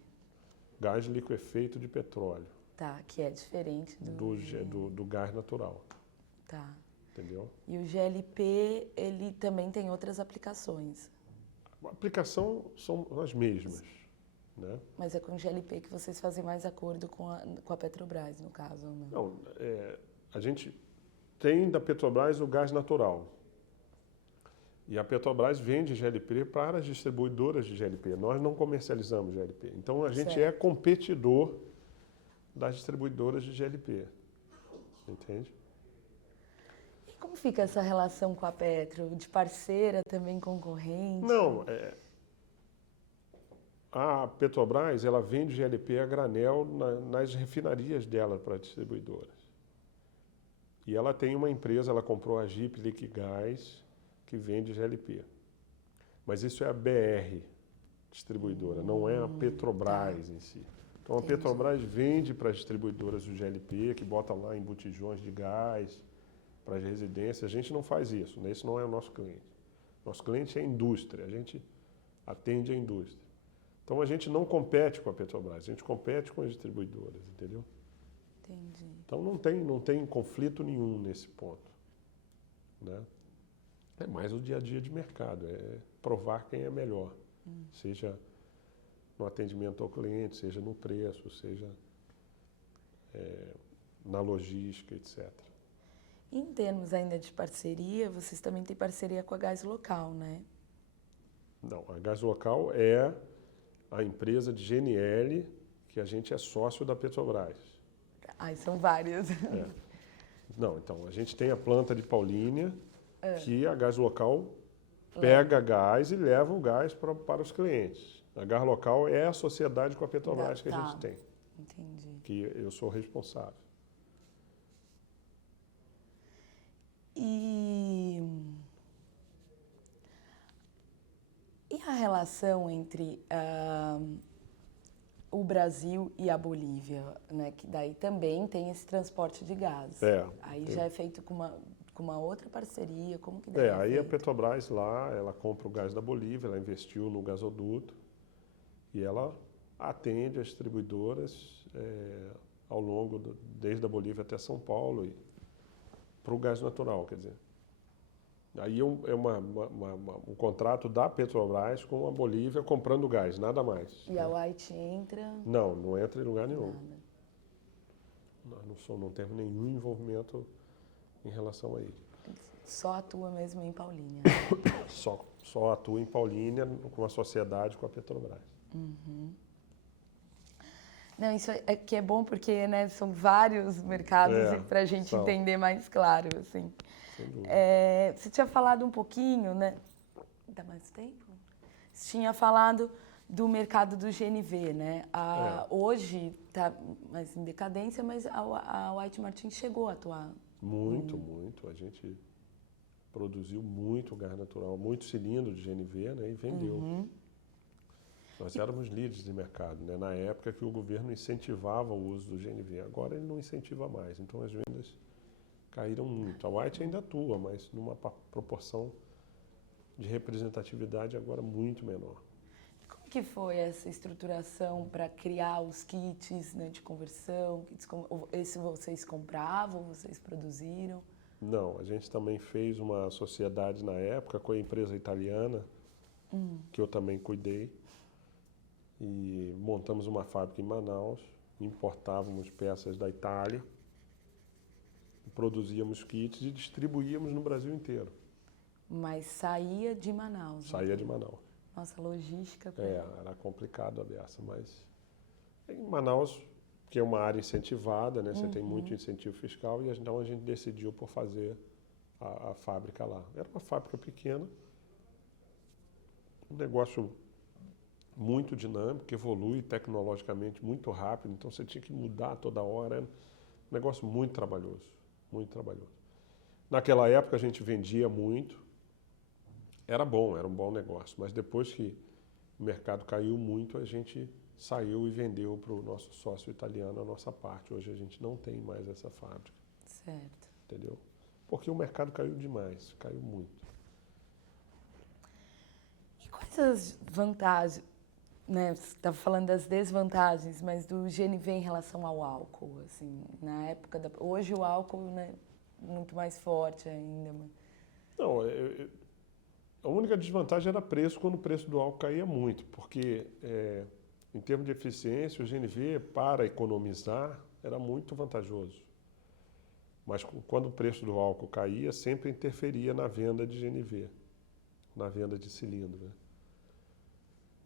Gás liquefeito de petróleo. Tá, que é diferente do gás natural. Tá. Entendeu? E o GLP, ele também tem outras aplicações? A aplicação são as mesmas. Né? Mas é com o GLP que vocês fazem mais acordo com a Petrobras, no caso, ou não? Não, a gente tem da Petrobras o gás natural. E a Petrobras vende GLP para as distribuidoras de GLP. Nós não comercializamos GLP. Então, a gente é competidor das distribuidoras de GLP. Entende? E como fica essa relação com a Petro? De parceira, também concorrente? Não, a Petrobras ela vende GLP a granel nas refinarias dela para distribuidoras. E ela tem uma empresa, ela comprou a Jeep Liquigás, que vende GLP. Mas isso é a BR distribuidora, não é a Petrobras em si. Então a Petrobras vende para as distribuidoras o GLP, que bota lá em botijões de gás, para as residências. A gente não faz isso, né? Esse não é o nosso cliente. Nosso cliente é a indústria, a gente atende a indústria. Então a gente não compete com a Petrobras, a gente compete com as distribuidoras, entendeu? Entendi. Então não tem conflito nenhum nesse ponto, né? É mais o dia a dia de mercado, é provar quem é melhor, seja no atendimento ao cliente, seja no preço, seja na logística, etc. Em termos ainda de parceria, vocês também têm parceria com a Gás Local, né? Não, a Gás Local é a empresa de GNL que a gente é sócio da Petrobras. Ai, são várias. É. Não, então, a gente tem a planta de Paulínia, que a Gás Local pega gás e leva o gás para os clientes. A Gás Local é a sociedade com a Petrobras que a gente tem. Entendi. Que eu sou responsável. E a relação entre o Brasil e a Bolívia, né? Que daí também tem esse transporte de gás. Aí já é feito com uma outra parceria, como que daí aí a feito? Petrobras lá, ela compra o gás da Bolívia, ela investiu no gasoduto e ela atende as distribuidoras ao longo, desde a Bolívia até São Paulo, para o gás natural, quer dizer. Aí é um contrato da Petrobras com a Bolívia comprando gás, nada mais. E a White entra? Não entra em lugar nenhum. Nada. Nós não temos nenhum envolvimento em relação a ele. Só atua mesmo em Paulínia. Só atua em Paulínia com a sociedade com a Petrobras. Uhum. Não, isso é que é bom porque, né, são vários mercados para a gente entender mais claro, assim. Sem dúvida. Você tinha falado um pouquinho, né? Dá mais tempo? Você tinha falado do mercado do GNV, né? Hoje está mais em decadência, mas a White Martins chegou a atuar. Muito. A gente produziu muito gás natural, muito cilindro de GNV, né, e vendeu. Uhum. Nós éramos líderes de mercado, né, na época que o governo incentivava o uso do GNV. Agora ele não incentiva mais, então as vendas caíram muito. A White ainda atua, mas numa proporção de representatividade agora muito menor. Como que foi essa estruturação para criar os kits, né, de conversão? Esse vocês compravam, vocês produziram? Não, a gente também fez uma sociedade na época com a empresa italiana, que eu também cuidei, e montamos uma fábrica em Manaus, importávamos peças da Itália, produzíamos kits e distribuíamos no Brasil inteiro. Mas saía de Manaus? Saía de Manaus. Nossa, logística... Era complicado a beça, mas em Manaus, que é uma área incentivada, né? Você tem muito incentivo fiscal, e então a gente decidiu por fazer a fábrica lá. Era uma fábrica pequena, um negócio muito dinâmico, que evolui tecnologicamente muito rápido, então você tinha que mudar toda hora, era um negócio muito trabalhoso, muito trabalhoso. Naquela época a gente vendia muito, era um bom negócio, mas depois que o mercado caiu muito, a gente saiu e vendeu para o nosso sócio italiano a nossa parte. Hoje a gente não tem mais essa fábrica. Certo. Entendeu? Porque o mercado caiu demais, caiu muito. E quais as vantagens, né? Você estava falando das desvantagens, mas do GNV em relação ao álcool, assim, na época hoje o álcool, né, muito mais forte ainda. Não, a única desvantagem era preço, quando o preço do álcool caía muito, porque em termos de eficiência, o GNV, para economizar, era muito vantajoso. Mas quando o preço do álcool caía, sempre interferia na venda de GNV, na venda de cilindro, né?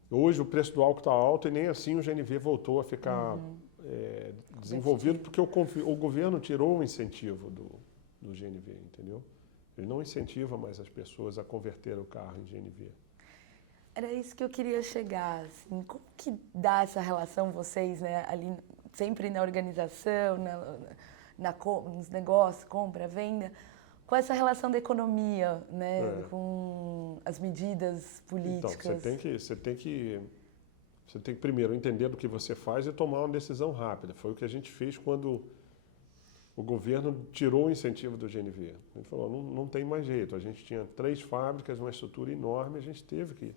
Hoje o preço do álcool está alto e nem assim o GNV voltou a ficar desenvolvido, porque o governo tirou o incentivo do GNV, entendeu? Ele não incentiva mais as pessoas a converter o carro em GNV. Era isso que eu queria chegar, assim, como que dá essa relação vocês, né, ali sempre na organização, nos negócios, compra, venda, com essa relação da economia, né, com as medidas políticas? Então, você tem que primeiro entender do que você faz e tomar uma decisão rápida. Foi o que a gente fez quando o governo tirou o incentivo do GNV. A gente falou, não tem mais jeito. A gente tinha 3 fábricas, uma estrutura enorme, a gente teve que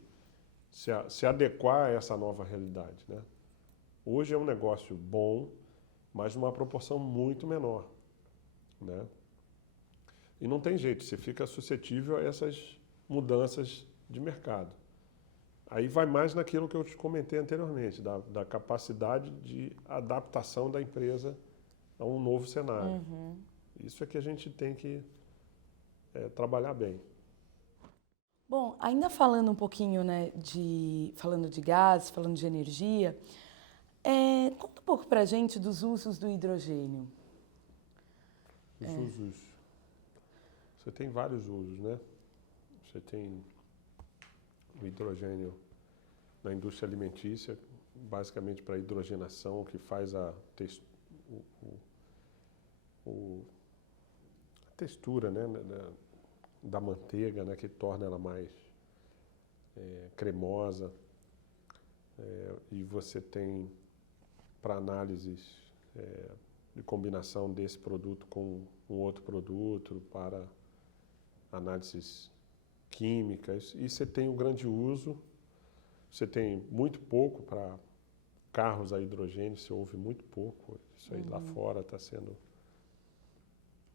se adequar a essa nova realidade, né? Hoje é um negócio bom, mas numa proporção muito menor, né? E não tem jeito, você fica suscetível a essas mudanças de mercado. Aí vai mais naquilo que eu te comentei anteriormente, da capacidade de adaptação da empresa a um novo cenário. Isso é que a gente tem que trabalhar bem. Bom, ainda falando um pouquinho, né, falando de gás, falando de energia, conta um pouco pra gente dos usos do hidrogênio. Os usos. Você tem vários usos, né? Você tem o hidrogênio na indústria alimentícia, basicamente para hidrogenação, que faz a textura, né, da manteiga, né, que torna ela mais cremosa. E você tem para análises de combinação desse produto com um outro produto, para análises químicas. E você tem um grande uso, você tem muito pouco para carros a hidrogênio, você ouve muito pouco. Isso aí lá fora está sendo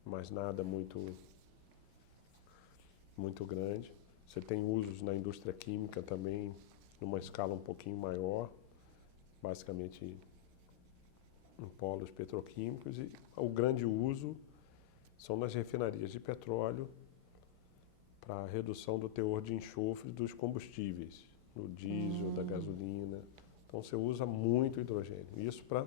mais nada muito grande. Você tem usos na indústria química também, numa escala um pouquinho maior, basicamente em polos petroquímicos. E o grande uso são nas refinarias de petróleo para a redução do teor de enxofre dos combustíveis, do diesel, da gasolina. Então você usa muito hidrogênio. Isso para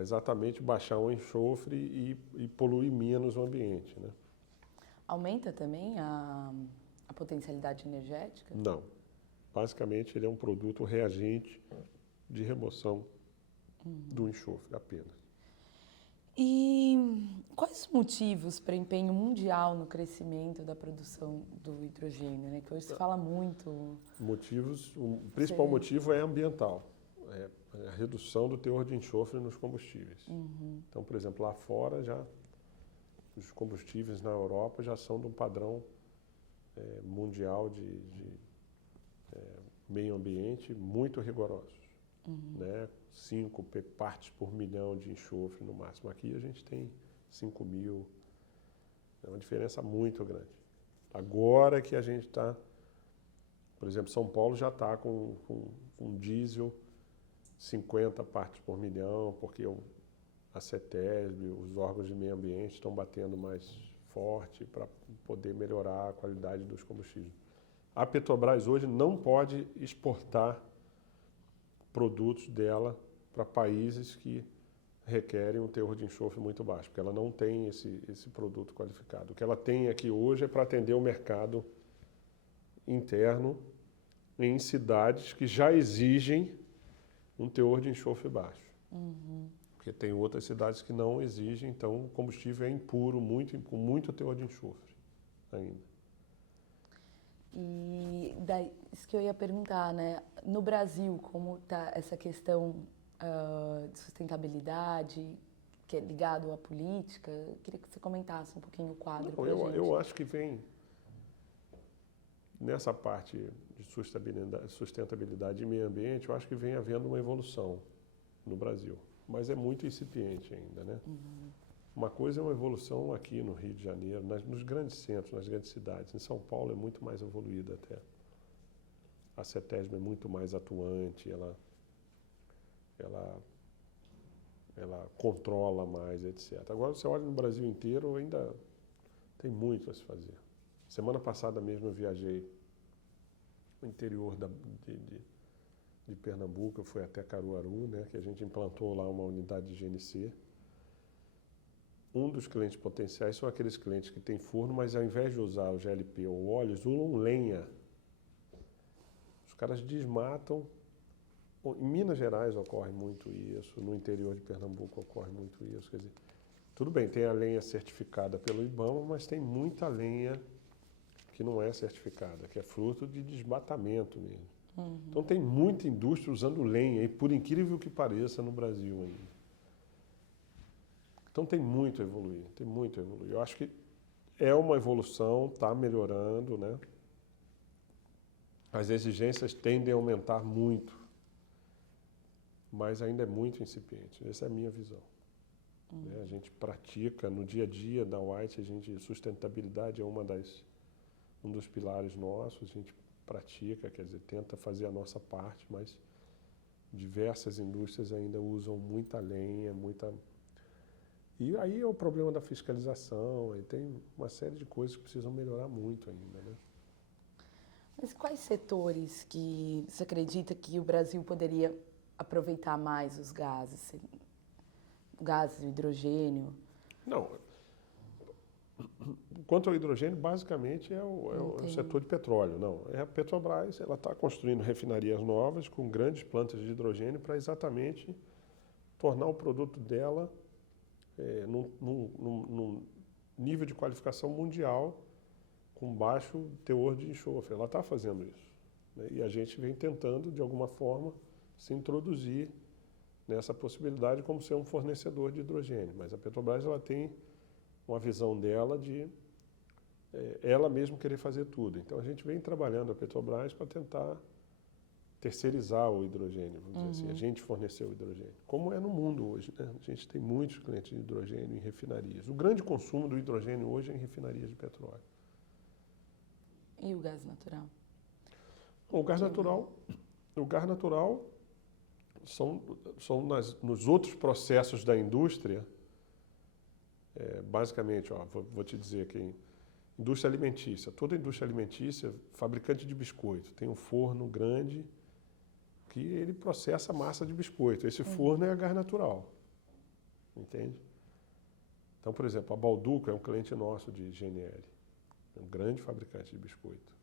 exatamente baixar o enxofre e poluir menos o ambiente, né? Aumenta também a potencialidade energética? Não. Basicamente ele é um produto reagente de remoção do enxofre apenas. E quais os motivos para empenho mundial no crescimento da produção do hidrogênio, né? Que hoje se fala muito. Motivos, o principal motivo é ambiental, é a redução do teor de enxofre nos combustíveis. Então, por exemplo, lá fora já os combustíveis na Europa já são de um padrão mundial de meio ambiente muito rigorosos, né? 5 partes por milhão de enxofre no máximo. Aqui a gente tem 5.000, é uma diferença muito grande. Agora que a gente está, por exemplo, São Paulo já está com diesel 50 partes por milhão, porque a CETESB, os órgãos de meio ambiente estão batendo mais forte para poder melhorar a qualidade dos combustíveis. A Petrobras hoje não pode exportar produtos dela para países que requerem um teor de enxofre muito baixo, porque ela não tem esse produto qualificado. O que ela tem aqui hoje é para atender o mercado interno em cidades que já exigem um teor de enxofre baixo. Porque tem outras cidades que não exigem, então o combustível é impuro, com muito teor de enxofre ainda. E daí, isso que eu ia perguntar, né? No Brasil, como está essa questão de sustentabilidade, que é ligado à política? Eu queria que você comentasse um pouquinho o quadro para a gente. Eu acho que vem, nessa parte de sustentabilidade e meio ambiente, eu acho que vem havendo uma evolução no Brasil. Mas é muito incipiente ainda, né? Uma coisa é uma evolução aqui no Rio de Janeiro, nos grandes centros, nas grandes cidades. Em São Paulo é muito mais evoluída até. A CETESB é muito mais atuante, ela controla mais, etc. Agora você olha no Brasil inteiro, ainda tem muito a se fazer. Semana passada mesmo eu viajei no interior de Pernambuco, eu fui até Caruaru, né, que a gente implantou lá uma unidade de GNC. Um dos clientes potenciais são aqueles clientes que têm forno, mas ao invés de usar o GLP ou óleo, usam lenha. Os caras desmatam. Em Minas Gerais ocorre muito isso, no interior de Pernambuco ocorre muito isso. Quer dizer, tudo bem, tem a lenha certificada pelo IBAMA, mas tem muita lenha que não é certificada, que é fruto de desmatamento mesmo. Então tem muita indústria usando lenha, e por incrível que pareça, no Brasil ainda. Então tem muito a evoluir, tem muito a evoluir. Eu acho que é uma evolução, está melhorando, né? As exigências tendem a aumentar muito, mas ainda é muito incipiente. Essa é a minha visão. Né? A gente pratica no dia a dia da White, sustentabilidade é um dos pilares nossos. A gente pratica, quer dizer, tenta fazer a nossa parte, mas diversas indústrias ainda usam muita lenha, muita... E aí é o problema da fiscalização, aí tem uma série de coisas que precisam melhorar muito ainda, né? Mas quais setores que você acredita que o Brasil poderia aproveitar mais os gases? Gases, o hidrogênio? Não. Quanto ao hidrogênio, basicamente é o setor de petróleo. Não, a Petrobras ela está construindo refinarias novas com grandes plantas de hidrogênio para exatamente tornar o produto dela num nível de qualificação mundial com baixo teor de enxofre. Ela está fazendo isso, né? E a gente vem tentando, de alguma forma, se introduzir nessa possibilidade como ser um fornecedor de hidrogênio. Mas a Petrobras ela tem uma visão dela de ela mesma querer fazer tudo. Então a gente vem trabalhando a Petrobras para tentar terceirizar o hidrogênio, vamos dizer assim, a gente fornecer o hidrogênio. Como é no mundo hoje, né? A gente tem muitos clientes de hidrogênio em refinarias. O grande consumo do hidrogênio hoje é em refinarias de petróleo. E o gás natural? O gás natural são nos outros processos da indústria, basicamente, vou te dizer aqui, indústria alimentícia. Toda indústria alimentícia, fabricante de biscoito, tem um forno grande que ele processa massa de biscoito. Esse forno é a gás natural, entende? Então, por exemplo, a Balduco é um cliente nosso de GNL, é um grande fabricante de biscoito,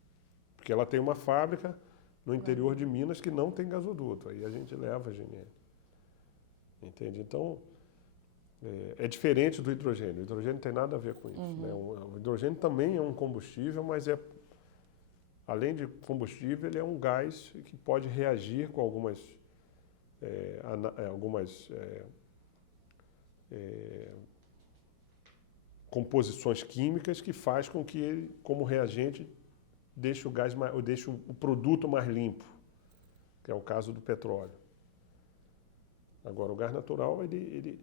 porque ela tem uma fábrica no interior de Minas que não tem gasoduto, aí a gente leva a GNL, entende? Então, é diferente do hidrogênio. O hidrogênio não tem nada a ver com isso, né? O hidrogênio também é um combustível, mas além de combustível, ele é um gás que pode reagir com algumas composições químicas que faz com que ele, como reagente, deixe o produto mais limpo, que é o caso do petróleo. Agora, o gás natural, ele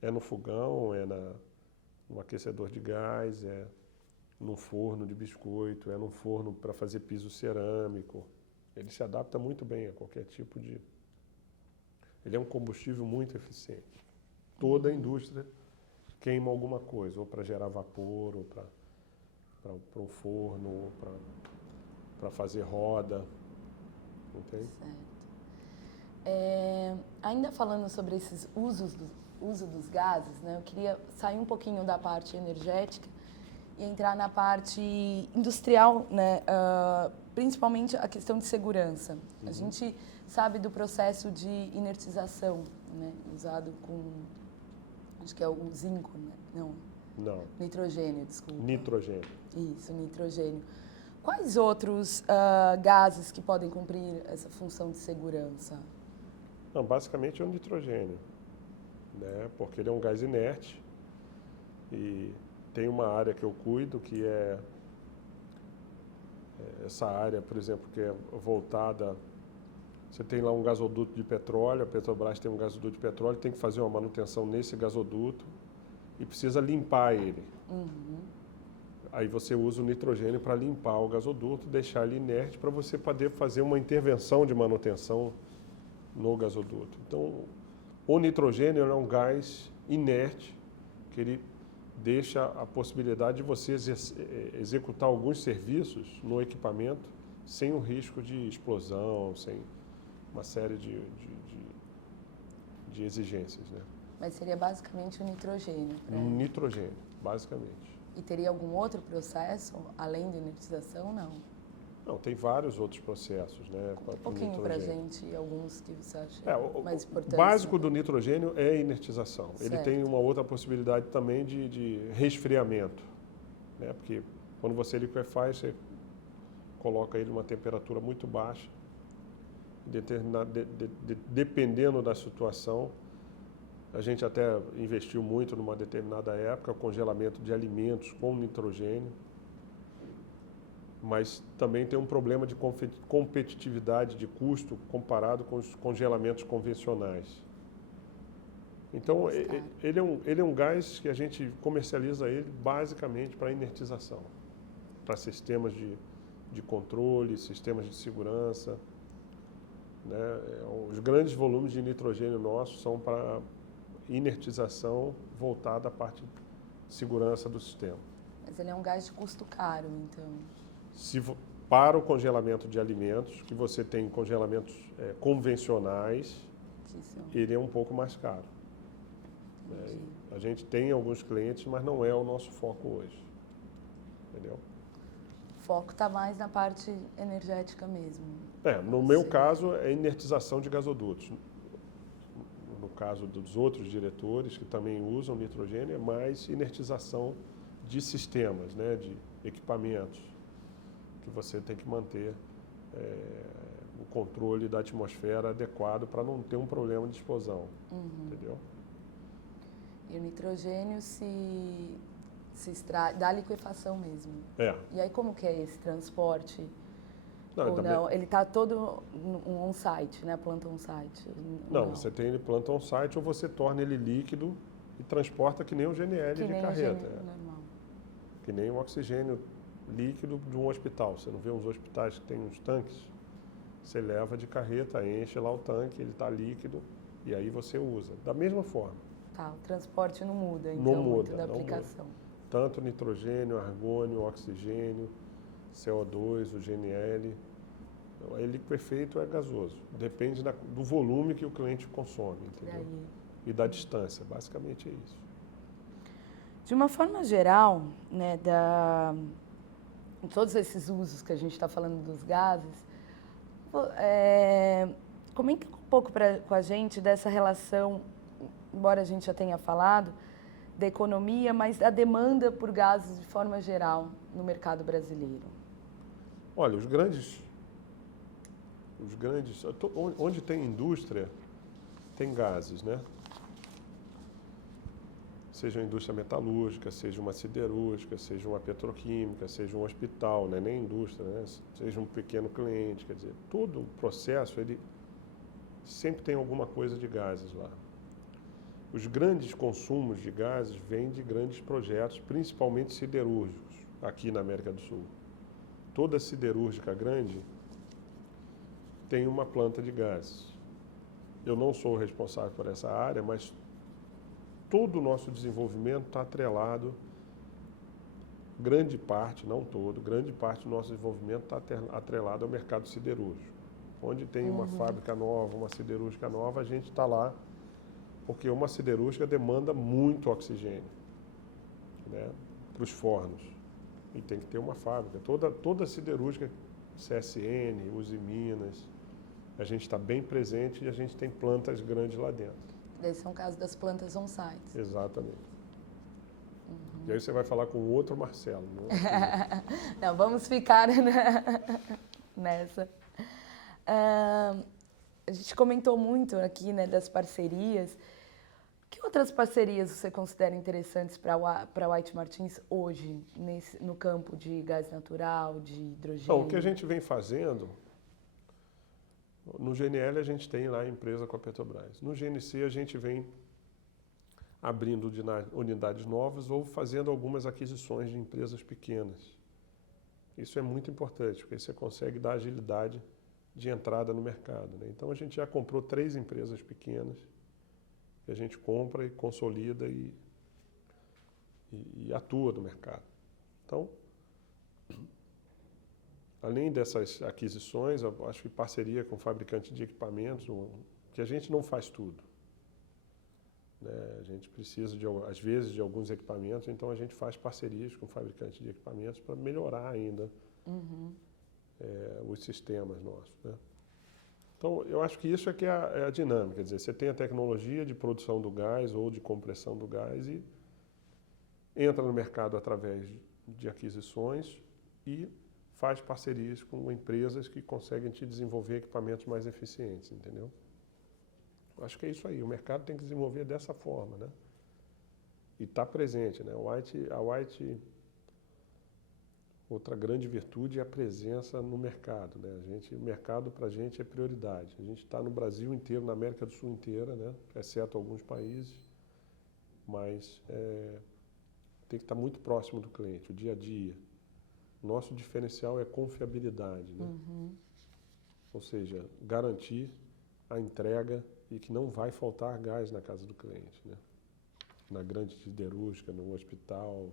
é no fogão, no aquecedor de gás, é num forno de biscoito, é num forno para fazer piso cerâmico. Ele se adapta muito bem a qualquer tipo de... Ele é um combustível muito eficiente. Toda a indústria queima alguma coisa, ou para gerar vapor, ou para um forno, ou para fazer roda. Entende? Certo. Ainda falando sobre esses uso dos gases, né, eu queria sair um pouquinho da parte energética e entrar na parte industrial, né, principalmente a questão de segurança. A gente sabe do processo de inertização, né, usado com, acho que é o zinco, né? Não. Nitrogênio, desculpa. Nitrogênio. Isso, nitrogênio. Quais outros gases que podem cumprir essa função de segurança? Não, basicamente é o nitrogênio, né? Porque ele é um gás inerte e tem uma área que eu cuido que é essa área, por exemplo, que é voltada... Você tem lá um gasoduto de petróleo, a Petrobras tem um gasoduto de petróleo, tem que fazer uma manutenção nesse gasoduto e precisa limpar ele. Aí você usa o nitrogênio para limpar o gasoduto, deixar ele inerte para você poder fazer uma intervenção de manutenção no gasoduto. Então, o nitrogênio é um gás inerte que ele deixa a possibilidade de você executar alguns serviços no equipamento sem o risco de explosão, sem uma série de exigências, né? Mas seria basicamente o nitrogênio. Nitrogênio, basicamente. E teria algum outro processo, além da inertização, não? Não, tem vários outros processos, né? Um pouquinho para a gente, alguns que você acha mais importantes. O básico do nitrogênio é a inertização. Certo. Ele tem uma outra possibilidade também de resfriamento, né? Porque quando você liquefaz, você coloca ele numa temperatura muito baixa, dependendo da situação. A gente até investiu muito numa determinada época, congelamento de alimentos com nitrogênio, mas também tem um problema de competitividade de custo comparado com os congelamentos convencionais. Então, ele é um gás que a gente comercializa ele basicamente para inertização, para sistemas de controle, sistemas de segurança, né? Os grandes volumes de nitrogênio nossos são para inertização voltada à parte de segurança do sistema. Mas ele é um gás de custo caro, então. Para o congelamento de alimentos, que você tem congelamentos convencionais, ele é um pouco mais caro. Né? A gente tem alguns clientes, mas não é o nosso foco hoje. Entendeu? O foco está mais na parte energética mesmo. No meu caso, é inertização de gasodutos. No caso dos outros diretores, que também usam nitrogênio, é mais inertização de sistemas, né, de equipamentos, que você tem que manter o controle da atmosfera adequado para não ter um problema de explosão. Entendeu? E o nitrogênio se extrai da liquefação mesmo. E aí como que é esse transporte? Não? Ele está todo on-site, né? Planta on-site? Não, você tem ele planta on-site ou você torna ele líquido e transporta que nem o GNL de carreta. Normal. Que nem o oxigênio líquido de um hospital. Você não vê uns hospitais que tem uns tanques? Você leva de carreta, enche lá o tanque, ele está líquido e aí você usa. Da mesma forma. Tá, o transporte não muda, então, não muda, muito da aplicação. Muda. Tanto nitrogênio, argônio, oxigênio, CO2, o GNL. O liquefeito é gasoso. Depende do volume que o cliente consome, entendeu? E da distância, basicamente é isso. De uma forma geral, né, todos esses usos que a gente está falando dos gases, comenta um pouco com a gente dessa relação, embora a gente já tenha falado, da economia, mas da demanda por gases de forma geral no mercado brasileiro. Olha, os grandes, onde tem indústria, tem gases, né? Seja uma indústria metalúrgica, seja uma siderúrgica, seja uma petroquímica, seja um hospital, né? Nem indústria, né? Seja um pequeno cliente, quer dizer, todo o processo, ele sempre tem alguma coisa de gases lá. Os grandes consumos de gases vêm de grandes projetos, principalmente siderúrgicos, aqui na América do Sul. Toda siderúrgica grande tem uma planta de gases. Eu não sou responsável por essa área, mas todo o nosso desenvolvimento está atrelado, grande parte, não todo, grande parte do nosso desenvolvimento está atrelado ao mercado siderúrgico. Onde tem uma fábrica nova, uma siderúrgica nova, a gente está lá, porque uma siderúrgica demanda muito oxigênio, né, para os fornos. E tem que ter uma fábrica. Toda siderúrgica, CSN, Usiminas, a gente está bem presente e a gente tem plantas grandes lá dentro. Esse é um caso das plantas on-site. Exatamente. E aí você vai falar com outro Marcelo. Não, vamos ficar nessa. A gente comentou muito aqui, né, das parcerias. Que outras parcerias você considera interessantes para a White Martins hoje, no campo de gás natural, de hidrogênio? Então, o que a gente vem fazendo, no GNL a gente tem lá a empresa com a Petrobras. No GNC a gente vem abrindo unidades novas ou fazendo algumas aquisições de empresas pequenas. Isso é muito importante, porque você consegue dar agilidade de entrada no mercado, né? Então a gente já comprou 3 empresas pequenas, que a gente compra e consolida e atua no mercado. Então, além dessas aquisições, eu acho que parceria com fabricantes de equipamentos, que a gente não faz tudo, né? A gente precisa, às vezes, de alguns equipamentos, então a gente faz parcerias com fabricantes de equipamentos para melhorar ainda os sistemas nossos, né? Então, eu acho que isso é que é a dinâmica, quer dizer, você tem a tecnologia de produção do gás ou de compressão do gás e entra no mercado através de aquisições e faz parcerias com empresas que conseguem te desenvolver equipamentos mais eficientes, entendeu? Eu acho que é isso aí, o mercado tem que desenvolver dessa forma, né? E está presente, né? A White, outra grande virtude é a presença no mercado, né? O mercado para a gente é prioridade. A gente está no Brasil inteiro, na América do Sul inteira, né? Exceto alguns países, mas tem que estar muito próximo do cliente, o dia a dia. Nosso diferencial é confiabilidade, né? Ou seja, garantir a entrega e que não vai faltar gás na casa do cliente, né? Na grande siderúrgica, no hospital.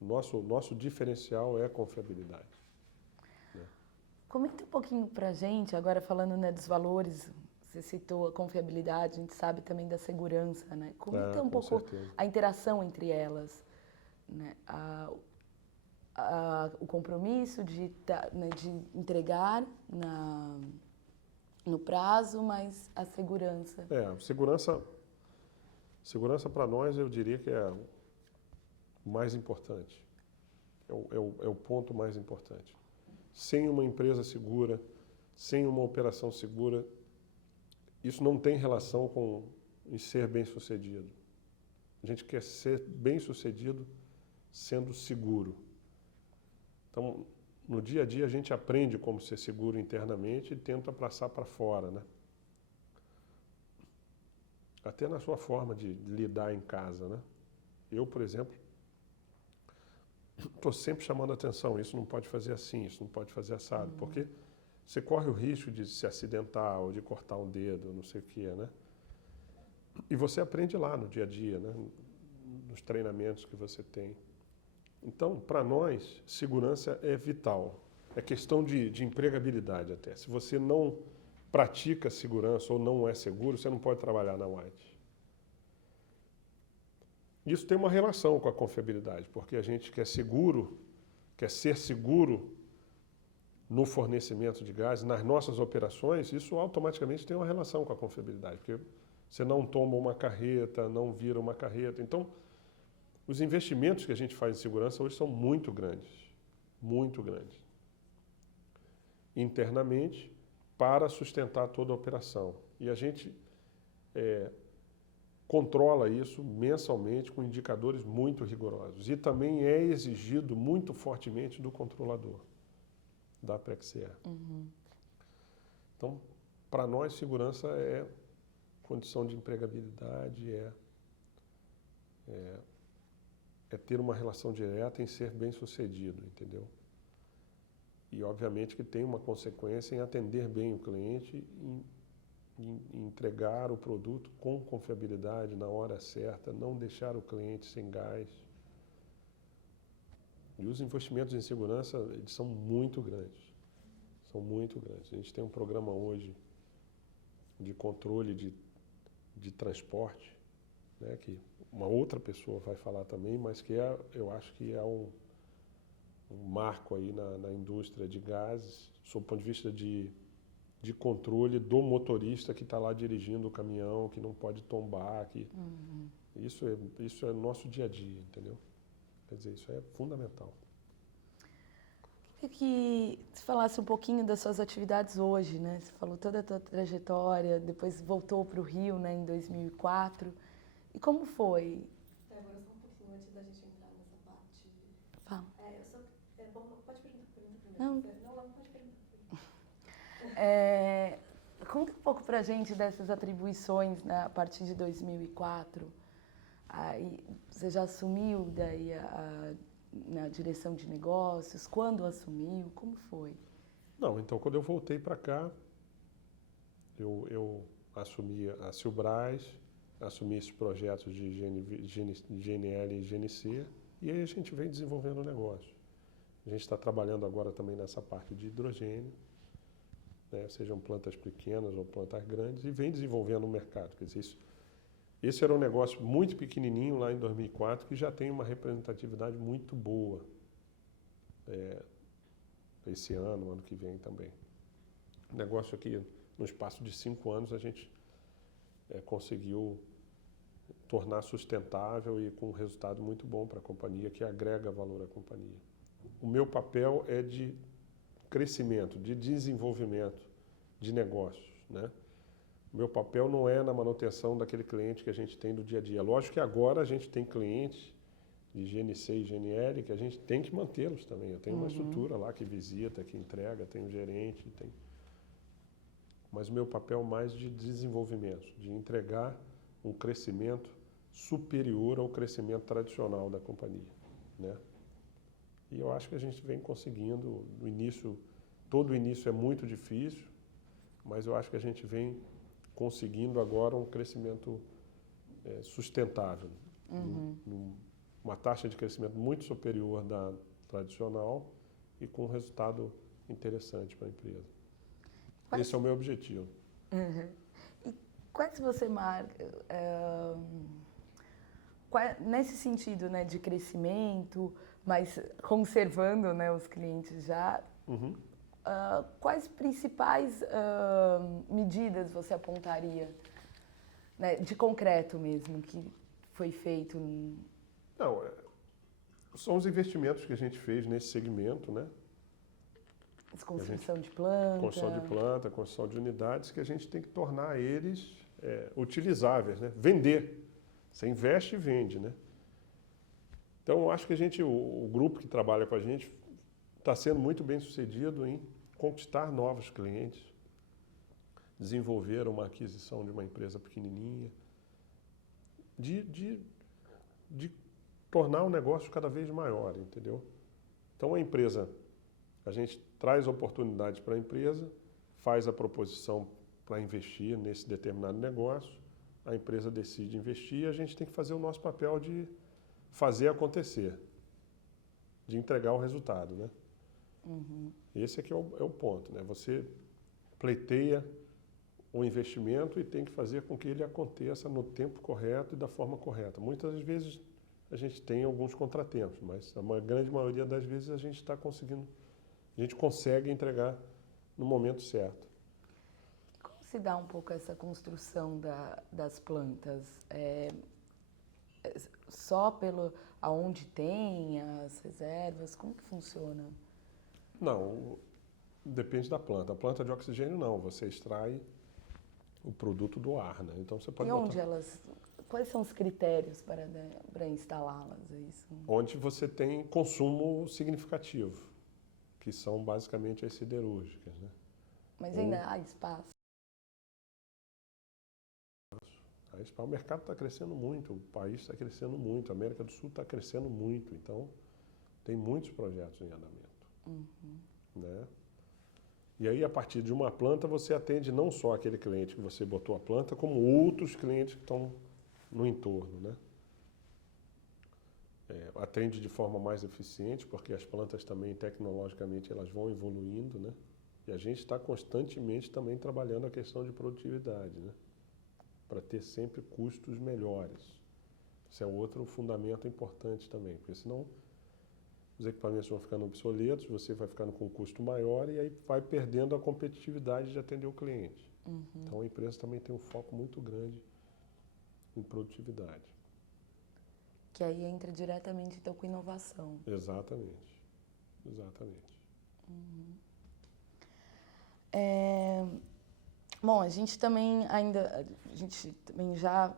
Nosso diferencial é a confiabilidade. Né? Comenta um pouquinho para a gente, agora falando, né, dos valores, você citou a confiabilidade, a gente sabe também da segurança, né? Comenta um pouco certeza. a interação entre elas, né? O compromisso né, de entregar no prazo, mas a segurança. Segurança para nós eu diria que é o mais importante, é o ponto mais importante. Sem uma empresa segura, sem uma operação segura, isso não tem relação com em ser bem-sucedido. A gente quer ser bem-sucedido sendo seguro. Então, no dia a dia a gente aprende como ser seguro internamente e tenta passar para fora, né? Até na sua forma de lidar em casa, né? Eu, por exemplo, estou sempre chamando a atenção, isso não pode fazer assim, isso não pode fazer assado, porque você corre o risco de se acidentar ou de cortar um dedo, não sei o que, né? E você aprende lá no dia a dia, né? Nos treinamentos que você tem. Então, para nós, segurança é vital. É questão de empregabilidade até. Se você não pratica segurança ou não é seguro, você não pode trabalhar na White. Isso tem uma relação com a confiabilidade, porque a gente quer ser seguro no fornecimento de gás, nas nossas operações, isso automaticamente tem uma relação com a confiabilidade, porque você não tomba uma carreta, não vira uma carreta. Então, os investimentos que a gente faz em segurança hoje são muito grandes, internamente, para sustentar toda a operação. E a gente controla isso mensalmente com indicadores muito rigorosos. E também é exigido muito fortemente do controlador, da Praxair. Então, para nós, segurança é condição de empregabilidade, é ter uma relação direta em ser bem-sucedido, entendeu? E, obviamente, que tem uma consequência em atender bem o cliente, em entregar o produto com confiabilidade, na hora certa, não deixar o cliente sem gás. E os investimentos em segurança, eles são muito grandes. São muito grandes. A gente tem um programa hoje de controle de transporte, né, que uma outra pessoa vai falar também, mas que eu acho que é um marco aí na indústria de gases, sob o ponto de vista de controle do motorista que está lá dirigindo o caminhão, que não pode tombar. Isso é nosso dia a dia, entendeu? Quer dizer, isso é fundamental. Queria que você falasse um pouquinho das suas atividades hoje, né? Você falou toda a tua trajetória, depois voltou para o Rio, né, em 2004. E como foi? Agora só um pouquinho antes da gente entrar nessa parte. Fala. Pode perguntar primeiro. Não. Não, pode perguntar. Conta um pouco para a gente dessas atribuições, né, a partir de 2004. Aí, você já assumiu daí na direção de negócios? Quando assumiu? Como foi? Não, então quando eu voltei para cá, eu assumi a Silbras, assumi esses projetos de GNL e GNC, e aí a gente vem desenvolvendo o negócio. A gente está trabalhando agora também nessa parte de hidrogênio, né, sejam plantas pequenas ou plantas grandes, e vem desenvolvendo o mercado. Quer dizer, esse era um negócio muito pequenininho lá em 2004, que já tem uma representatividade muito boa esse ano que vem também. O negócio aqui, no espaço de 5 anos, a gente conseguiu tornar sustentável e com um resultado muito bom para a companhia, que agrega valor à companhia. O meu papel é de crescimento, de desenvolvimento de negócios, né? O meu papel não é na manutenção daquele cliente que a gente tem do dia a dia. Lógico que agora a gente tem clientes de GNC e GNL que a gente tem que mantê-los também. Eu tenho uma estrutura lá que visita, que entrega, tem um gerente, mas o meu papel mais de desenvolvimento, de entregar um crescimento superior ao crescimento tradicional da companhia, né? E eu acho que a gente vem conseguindo, no início, todo o início é muito difícil, mas eu acho que a gente vem conseguindo agora um crescimento sustentável, uma taxa de crescimento muito superior da tradicional e com um resultado interessante para a empresa. Esse é o meu objetivo. E quais você marca, nesse sentido, né, de crescimento, mas conservando, né, os clientes já, quais principais medidas você apontaria, né, de concreto mesmo, que foi feito? Não, são os investimentos que a gente fez nesse segmento, né? Construção de planta. Construção de planta, construção de unidades, que a gente tem que tornar eles utilizáveis, né? Vender. Você investe e vende, né? Então, eu acho que o grupo que trabalha com a gente está sendo muito bem sucedido em conquistar novos clientes, desenvolver uma aquisição de uma empresa pequenininha, de tornar o negócio cada vez maior, entendeu? Então, a gente traz oportunidades para a empresa, faz a proposição para investir nesse determinado negócio, a empresa decide investir e a gente tem que fazer o nosso papel de fazer acontecer, de entregar o resultado, né? Esse aqui é o ponto, né? Você pleiteia o investimento e tem que fazer com que ele aconteça no tempo correto e da forma correta. Muitas vezes a gente tem alguns contratempos, mas a grande maioria das vezes a gente consegue entregar no momento certo. Como se dá um pouco essa construção das plantas? Só pelo aonde tem as reservas? Como que funciona? Não, depende da planta. A planta de oxigênio não, você extrai o produto do ar, né? Então você pode quais são os critérios para instalá-las? É isso? Onde você tem consumo significativo, que são basicamente as siderúrgicas, né? Mas ainda há espaço? O mercado está crescendo muito, o país está crescendo muito, a América do Sul está crescendo muito, então tem muitos projetos em andamento, né? E aí, a partir de uma planta, você atende não só aquele cliente que você botou a planta, como outros clientes que estão no entorno, né? Atende de forma mais eficiente, porque as plantas também, tecnologicamente, elas vão evoluindo, né? E a gente está constantemente também trabalhando a questão de produtividade, né? Para ter sempre custos melhores. Isso é outro fundamento importante também, porque senão os equipamentos vão ficando obsoletos, você vai ficando com um custo maior e aí vai perdendo a competitividade de atender o cliente. Então a empresa também tem um foco muito grande em produtividade. Que aí entra diretamente então com inovação. Exatamente. Exatamente. Bom, a gente também já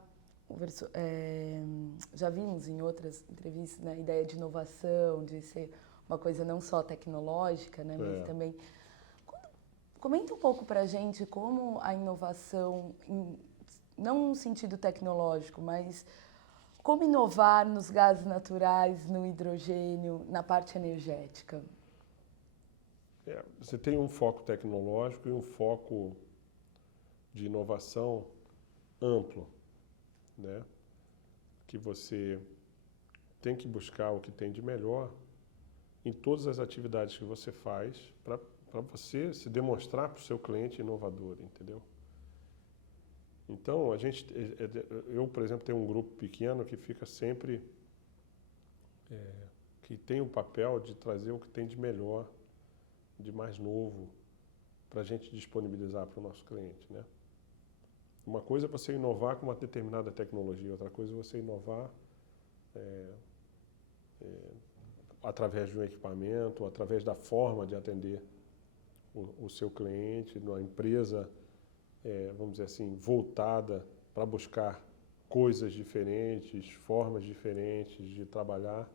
conversou, já vimos em outras entrevistas, né, a ideia de inovação, de ser uma coisa não só tecnológica, né, mas também... Comenta um pouco para a gente como a inovação, não no sentido tecnológico, mas como inovar nos gases naturais, no hidrogênio, na parte energética. Você tem um foco tecnológico e um foco de inovação amplo, né? Que você tem que buscar o que tem de melhor em todas as atividades que você faz para você se demonstrar para o seu cliente inovador, entendeu? Então, eu, por exemplo, tenho um grupo pequeno que fica sempre, que tem o papel de trazer o que tem de melhor, de mais novo, para a gente disponibilizar para o nosso cliente, né? Uma coisa é você inovar com uma determinada tecnologia, outra coisa é você inovar através de um equipamento, através da forma de atender o seu cliente, numa empresa, vamos dizer assim, voltada para buscar coisas diferentes, formas diferentes de trabalhar.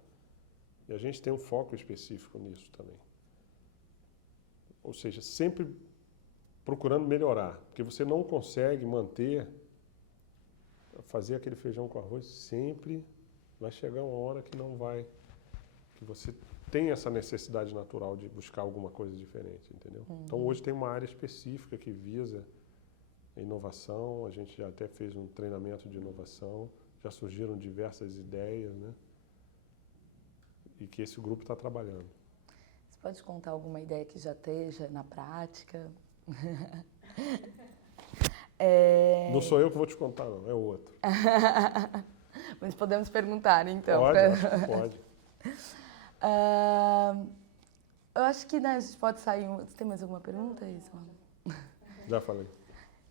E a gente tem um foco específico nisso também. Ou seja, sempre procurando melhorar, porque você não consegue fazer aquele feijão com arroz sempre, vai chegar uma hora que que você tem essa necessidade natural de buscar alguma coisa diferente, entendeu? Então hoje tem uma área específica que visa inovação, a gente já até fez um treinamento de inovação, já surgiram diversas ideias, né? E que esse grupo está trabalhando. Você pode contar alguma ideia que já esteja na prática? Não sou eu que vou te contar, não, é o outro. Mas podemos perguntar, então. Pode, acho que pode. Eu acho que, né, a gente pode sair... Você tem mais alguma pergunta, Isla? Já falei.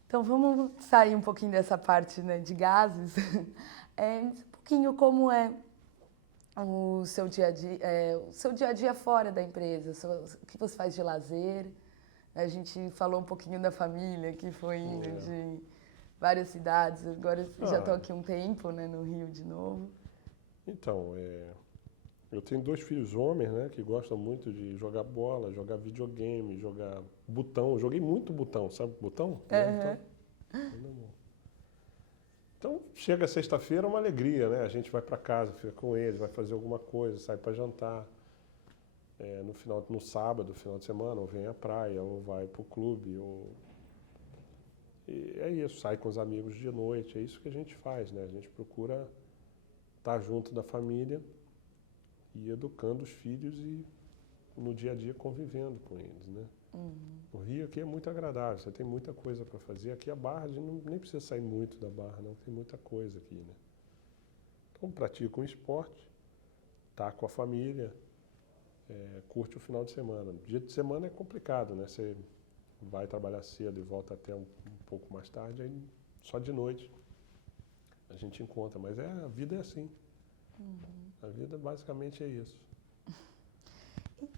Então, vamos sair um pouquinho dessa parte, né, de gases. Um pouquinho como é o seu dia a dia fora da empresa, o que você faz de lazer. A gente falou um pouquinho da família, que foi indo de várias cidades. Agora já estou aqui um tempo, né, no Rio de novo. Então, eu tenho 2 filhos homens, né, que gostam muito de jogar bola, jogar videogame, jogar botão. Eu joguei muito botão, sabe botão? Então, chega sexta-feira, é uma alegria, né? A gente vai para casa, fica com eles, vai fazer alguma coisa, sai para jantar. No sábado, final de semana, ou vem à praia, ou vai para o clube, E é isso, sai com os amigos de noite, é isso que a gente faz, né? A gente procura estar junto da família e educando os filhos e no dia a dia convivendo com eles, né? O Rio aqui é muito agradável, você tem muita coisa para fazer. Aqui a Barra, a gente nem precisa sair muito da Barra, não, tem muita coisa aqui, né? Então pratica um esporte, tá com a família, curte o final de semana. Dia de semana é complicado, né? Você vai trabalhar cedo e volta até um pouco mais tarde, aí só de noite a gente encontra. Mas a vida é assim. A vida basicamente é isso.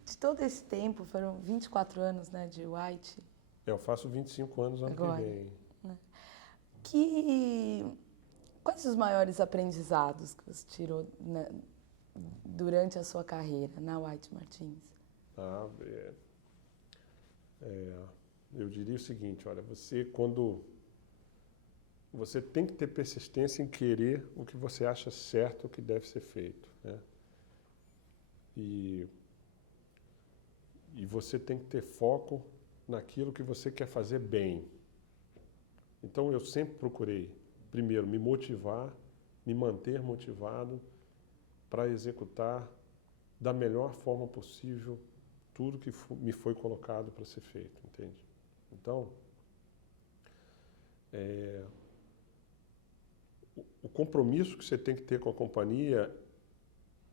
De todo esse tempo, foram 24 anos, né, de White. Eu faço 25 anos ano Agora, que vem. Quais os maiores aprendizados que você tirou durante a sua carreira na White Martins? Eu diria o seguinte, olha, você tem que ter persistência em querer o que você acha certo, o que deve ser feito, né? E você tem que ter foco naquilo que você quer fazer bem. Então eu sempre procurei, primeiro, me motivar, me manter motivado para executar da melhor forma possível tudo que me foi colocado para ser feito, entende? Então, o compromisso que você tem que ter com a companhia,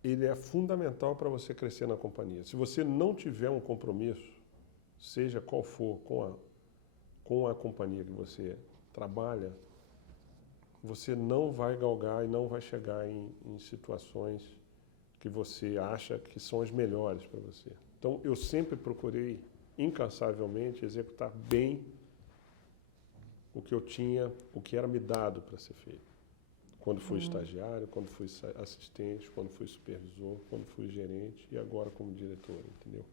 ele é fundamental para você crescer na companhia. Se você não tiver um compromisso, seja qual for, com a companhia que você trabalha, você não vai galgar e não vai chegar em situações que você acha que são as melhores para você. Então, eu sempre procurei, incansavelmente, executar bem o que eu tinha, o que era me dado para ser feito. Quando fui estagiário, quando fui assistente, quando fui supervisor, quando fui gerente e agora como diretor, entendeu?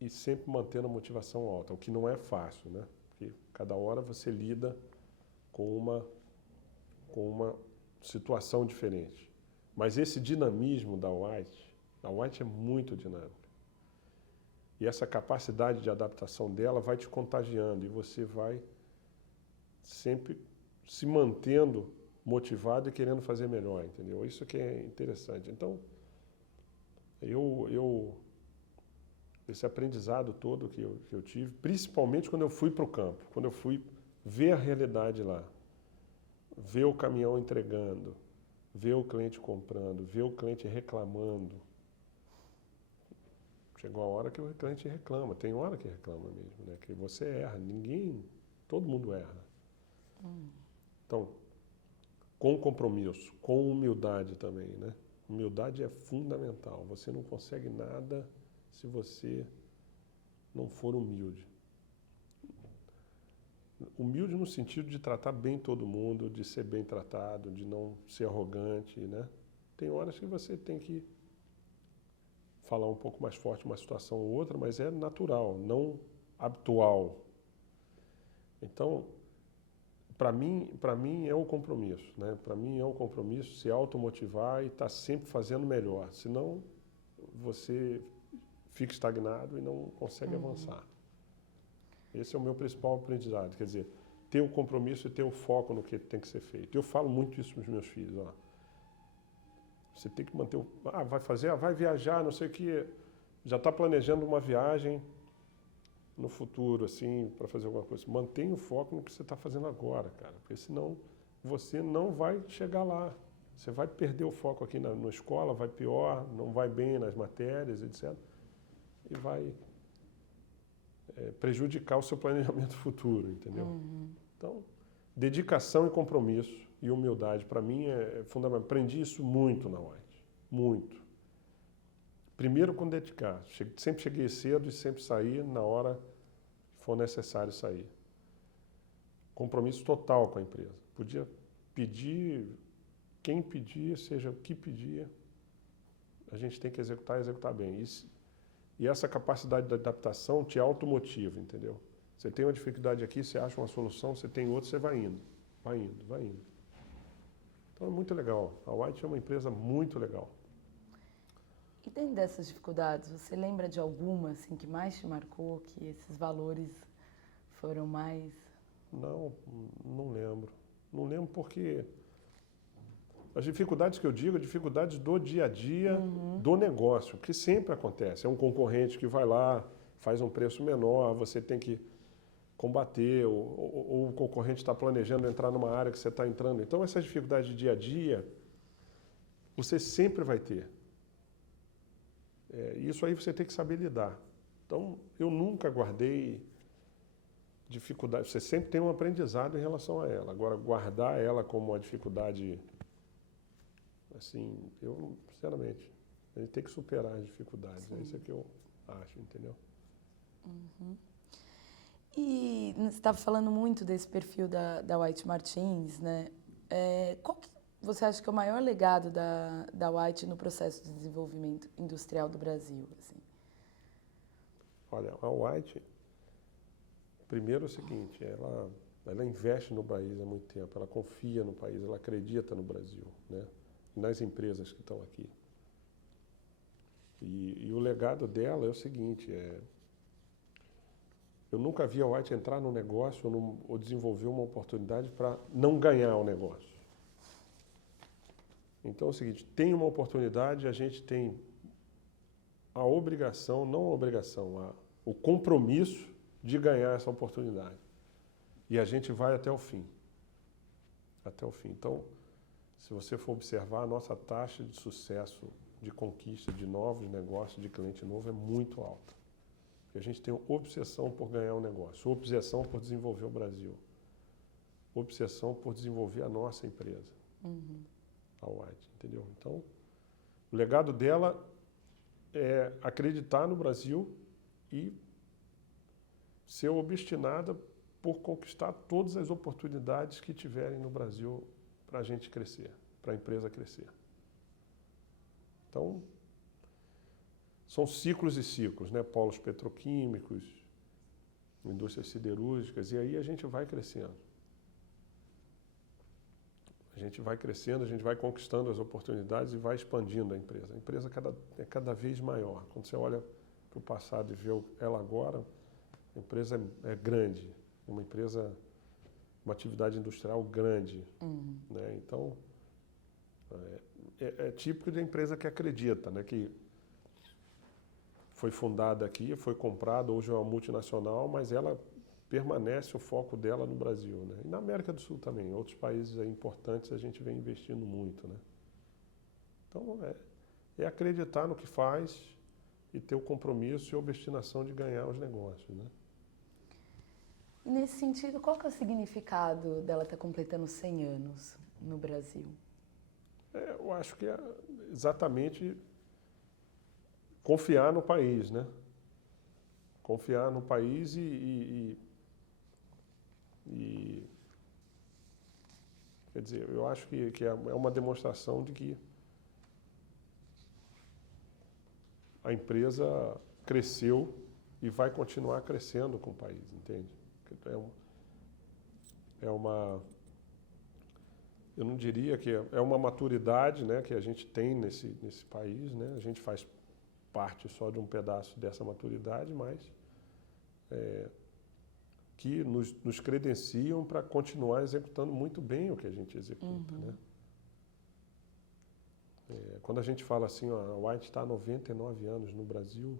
E sempre mantendo a motivação alta, o que não é fácil, né? Porque cada hora você lida com uma situação diferente. Mas esse dinamismo da White é muito dinâmica. E essa capacidade de adaptação dela vai te contagiando e você vai sempre se mantendo motivado e querendo fazer melhor, entendeu? Isso que é interessante. Então, esse aprendizado todo que eu tive, principalmente quando eu fui para o campo, quando eu fui ver a realidade lá, ver o caminhão entregando, ver o cliente comprando, ver o cliente reclamando. Chegou a hora que o cliente reclama, tem hora que reclama mesmo, né? Que você erra, todo mundo erra. Então, com compromisso, com humildade também, né? Humildade é fundamental. Você não consegue nada se você não for humilde. Humilde no sentido de tratar bem todo mundo, de ser bem tratado, de não ser arrogante, né? Tem horas que você tem que falar um pouco mais forte uma situação ou outra, mas é natural, não habitual. Então, para mim é um compromisso, né? Para mim é um compromisso se automotivar e estar sempre fazendo melhor. Senão, você fica estagnado e não consegue avançar. Esse é o meu principal aprendizado. Quer dizer, ter o compromisso e ter o foco no que tem que ser feito. Eu falo muito isso para os meus filhos. Ó. Você tem que manter o... vai fazer, vai viajar, não sei o que. Já está planejando uma viagem no futuro, assim, para fazer alguma coisa. Mantenha o foco no que você está fazendo agora, cara. Porque senão você não vai chegar lá. Você vai perder o foco aqui na escola, vai pior, não vai bem nas matérias, etc. E vai prejudicar o seu planejamento futuro, entendeu? Então, dedicação e compromisso e humildade, para mim, é fundamental. Aprendi isso muito na White, muito. Primeiro com dedicar. Sempre cheguei cedo e sempre saí na hora que for necessário sair. Compromisso total com a empresa. Podia pedir, quem pedir, seja o que pedir, a gente tem que executar e executar bem. E essa capacidade de adaptação te automotiva, entendeu? Você tem uma dificuldade aqui, você acha uma solução, você tem outra, você vai indo, vai indo, vai indo. Então é muito legal. A White é uma empresa muito legal. E dentro dessas dificuldades, você lembra de alguma assim, que mais te marcou, que esses valores foram mais... Não, não lembro. Não lembro porque as dificuldades que eu digo, dificuldades do dia a dia, do negócio, que sempre acontece. É um concorrente que vai lá, faz um preço menor, você tem que combater, ou o concorrente está planejando entrar numa área que você está entrando. Então, essas dificuldades de dia a dia, você sempre vai ter. Isso aí você tem que saber lidar. Então, eu nunca guardei dificuldade. Você sempre tem um aprendizado em relação a ela. Agora, guardar ela como uma dificuldade, assim, eu, sinceramente, a gente tem que superar as dificuldades. Sim. É isso que eu acho, entendeu? E você estava falando muito desse perfil da White Martins, né? Qual que você acha que é o maior legado da White no processo de desenvolvimento industrial do Brasil? Assim? Olha, a White, primeiro é o seguinte, ela investe no país há muito tempo, ela confia no país, ela acredita no Brasil, né? Nas empresas que estão aqui. E o legado dela é o seguinte, eu nunca vi a White entrar num negócio ou desenvolver uma oportunidade para não ganhar o negócio. Então é o seguinte, tem uma oportunidade, a gente tem a obrigação, não a obrigação, o compromisso de ganhar essa oportunidade. E a gente vai até o fim. Até o fim. Então, se você for observar, a nossa taxa de sucesso, de conquista de novos negócios, de cliente novo, é muito alta. Porque a gente tem obsessão por ganhar um negócio, obsessão por desenvolver o Brasil, obsessão por desenvolver a nossa empresa, a White, entendeu? Então, o legado dela é acreditar no Brasil e ser obstinada por conquistar todas as oportunidades que tiverem no Brasil para a gente crescer, para a empresa crescer. Então, são ciclos e ciclos, né? Polos petroquímicos, indústrias siderúrgicas, e aí a gente vai crescendo. A gente vai crescendo, a gente vai conquistando as oportunidades e vai expandindo a empresa. A empresa é cada vez maior. Quando você olha para o passado e vê ela agora, a empresa é grande, uma empresa, uma atividade industrial grande. Né? Então, é típico de empresa que acredita, né? Que foi fundada aqui, foi comprada, hoje é uma multinacional, mas ela permanece o foco dela no Brasil, né? E na América do Sul também, em outros países importantes a gente vem investindo muito, né? Então, é acreditar no que faz e ter o compromisso e a obstinação de ganhar os negócios, né? E nesse sentido, qual que é o significado dela estar completando 100 anos no Brasil? Eu acho que é exatamente confiar no país, né? Confiar no país quer dizer, eu acho que é uma demonstração de que a empresa cresceu e vai continuar crescendo com o país, entende? é uma, eu não diria que é uma maturidade, né, que a gente tem nesse país, né? A gente faz parte só de um pedaço dessa maturidade, mas que nos credenciam para continuar executando muito bem o que a gente executa, né? Quando a gente fala assim, ó, a White está há 99 anos no Brasil,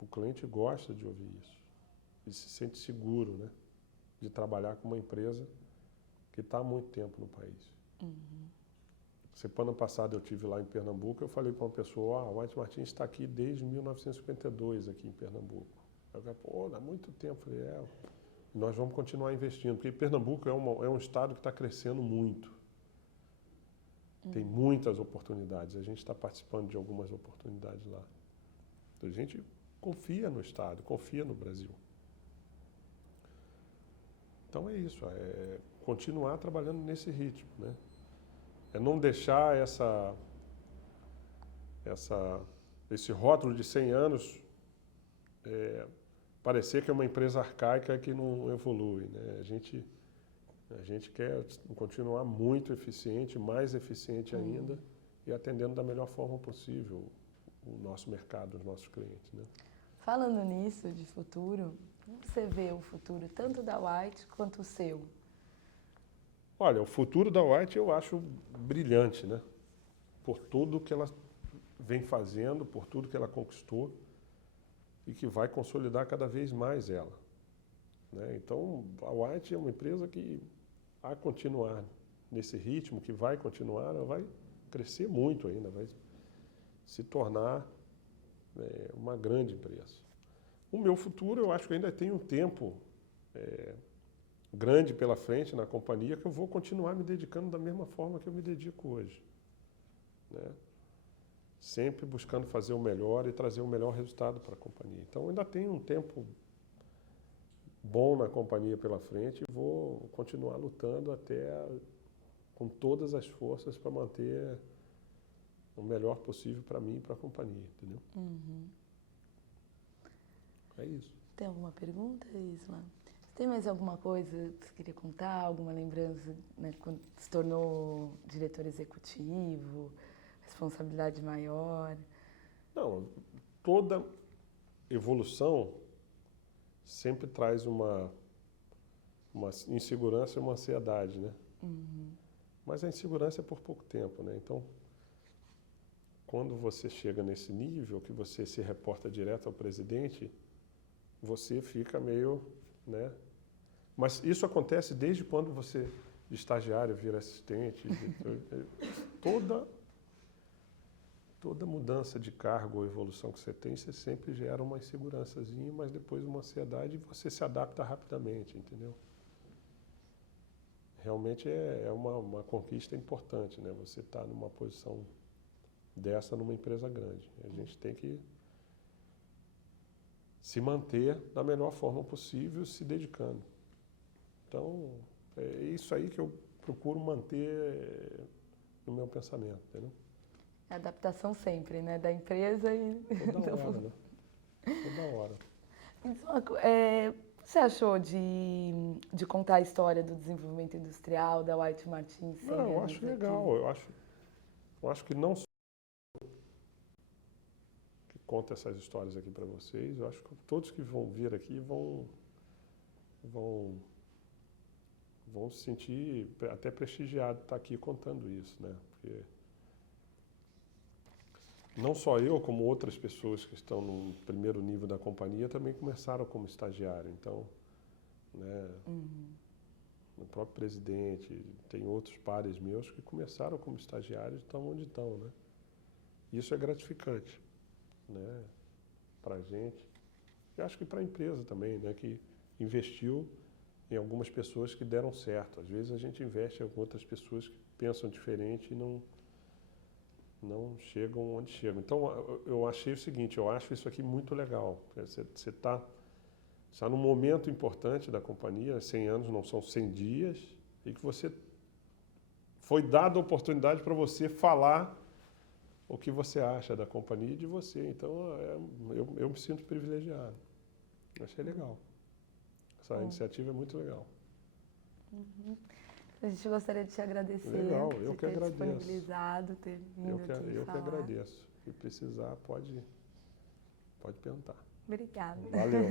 o cliente gosta de ouvir isso e se sente seguro, né, de trabalhar com uma empresa que está há muito tempo no país. Semana passada eu estive lá em Pernambuco, eu falei para uma pessoa, a White Martins está aqui desde 1952 aqui em Pernambuco. Eu falei, pô, dá muito tempo. Eu falei, nós vamos continuar investindo, porque Pernambuco é um estado que está crescendo muito. Tem muitas oportunidades, a gente está participando de algumas oportunidades lá. Então, a gente confia no estado, confia no Brasil. Então é isso, é continuar trabalhando nesse ritmo, né? É não deixar esse rótulo de 100 anos parecer que é uma empresa arcaica que não evolui, né? A gente quer continuar muito eficiente, mais eficiente ainda, e atendendo da melhor forma possível o nosso mercado, os nossos clientes, né? Falando nisso, de futuro, como você vê o futuro tanto da White quanto o seu? Olha, o futuro da White eu acho brilhante, né? Por tudo que ela vem fazendo, por tudo que ela conquistou e que vai consolidar cada vez mais ela, né? Então, a White é uma empresa que a continuar nesse ritmo, que vai continuar, ela vai crescer muito ainda, vai se tornar uma grande empresa. O meu futuro, eu acho que ainda tem um tempo grande pela frente na companhia, que eu vou continuar me dedicando da mesma forma que eu me dedico hoje, né? Sempre buscando fazer o melhor e trazer o melhor resultado para a companhia. Então, ainda tem um tempo bom na companhia pela frente e vou continuar lutando com todas as forças para manter o melhor possível para mim e para a companhia, entendeu? É isso. Tem alguma pergunta, Isla? Você tem mais alguma coisa que você queria contar? Alguma lembrança, né, quando se tornou diretor executivo, responsabilidade maior? Não, toda evolução sempre traz uma insegurança e uma ansiedade, né? Mas a insegurança é por pouco tempo, né? Então, quando você chega nesse nível, que você se reporta direto ao presidente, você fica meio, né? Mas isso acontece desde quando você, de estagiário, vira assistente. Toda mudança de cargo ou evolução que você tem, você sempre gera uma insegurançazinha, mas depois uma ansiedade e você se adapta rapidamente, entendeu? Realmente é uma conquista importante, né? Você está numa posição dessa numa empresa grande. A gente tem que se manter da melhor forma possível, se dedicando. Então, é isso aí que eu procuro manter no meu pensamento, entendeu? A adaptação sempre, né? Da empresa e... Toda hora, né? Toda hora. O que você achou de contar a história do desenvolvimento industrial da White Martins? Não, eu acho legal. Eu acho que não só que conta essas histórias aqui para vocês, eu acho que todos que vão vir aqui vão se sentir até prestigiados de estar aqui contando isso, né? Porque não só eu, como outras pessoas que estão no primeiro nível da companhia também começaram como estagiário. Então, né, o próprio presidente, tem outros pares meus que começaram como estagiários e estão onde estão, né? Isso é gratificante, né, para a gente. E acho que para a empresa também, né, que investiu em algumas pessoas que deram certo. Às vezes a gente investe em outras pessoas que pensam diferente e não chegam onde chegam. Então, eu achei o seguinte, eu acho isso aqui muito legal. Você está num momento importante da companhia, 100 anos não são 100 dias, e que você foi dada a oportunidade para você falar o que você acha da companhia e de você. Então, eu me sinto privilegiado. Achei legal. Essa iniciativa é muito legal. A gente gostaria de te agradecer. Legal, eu de que ter agradeço. disponibilizado, ter vindo aqui Eu que falar. agradeço. Se precisar, pode perguntar. Obrigada. Valeu.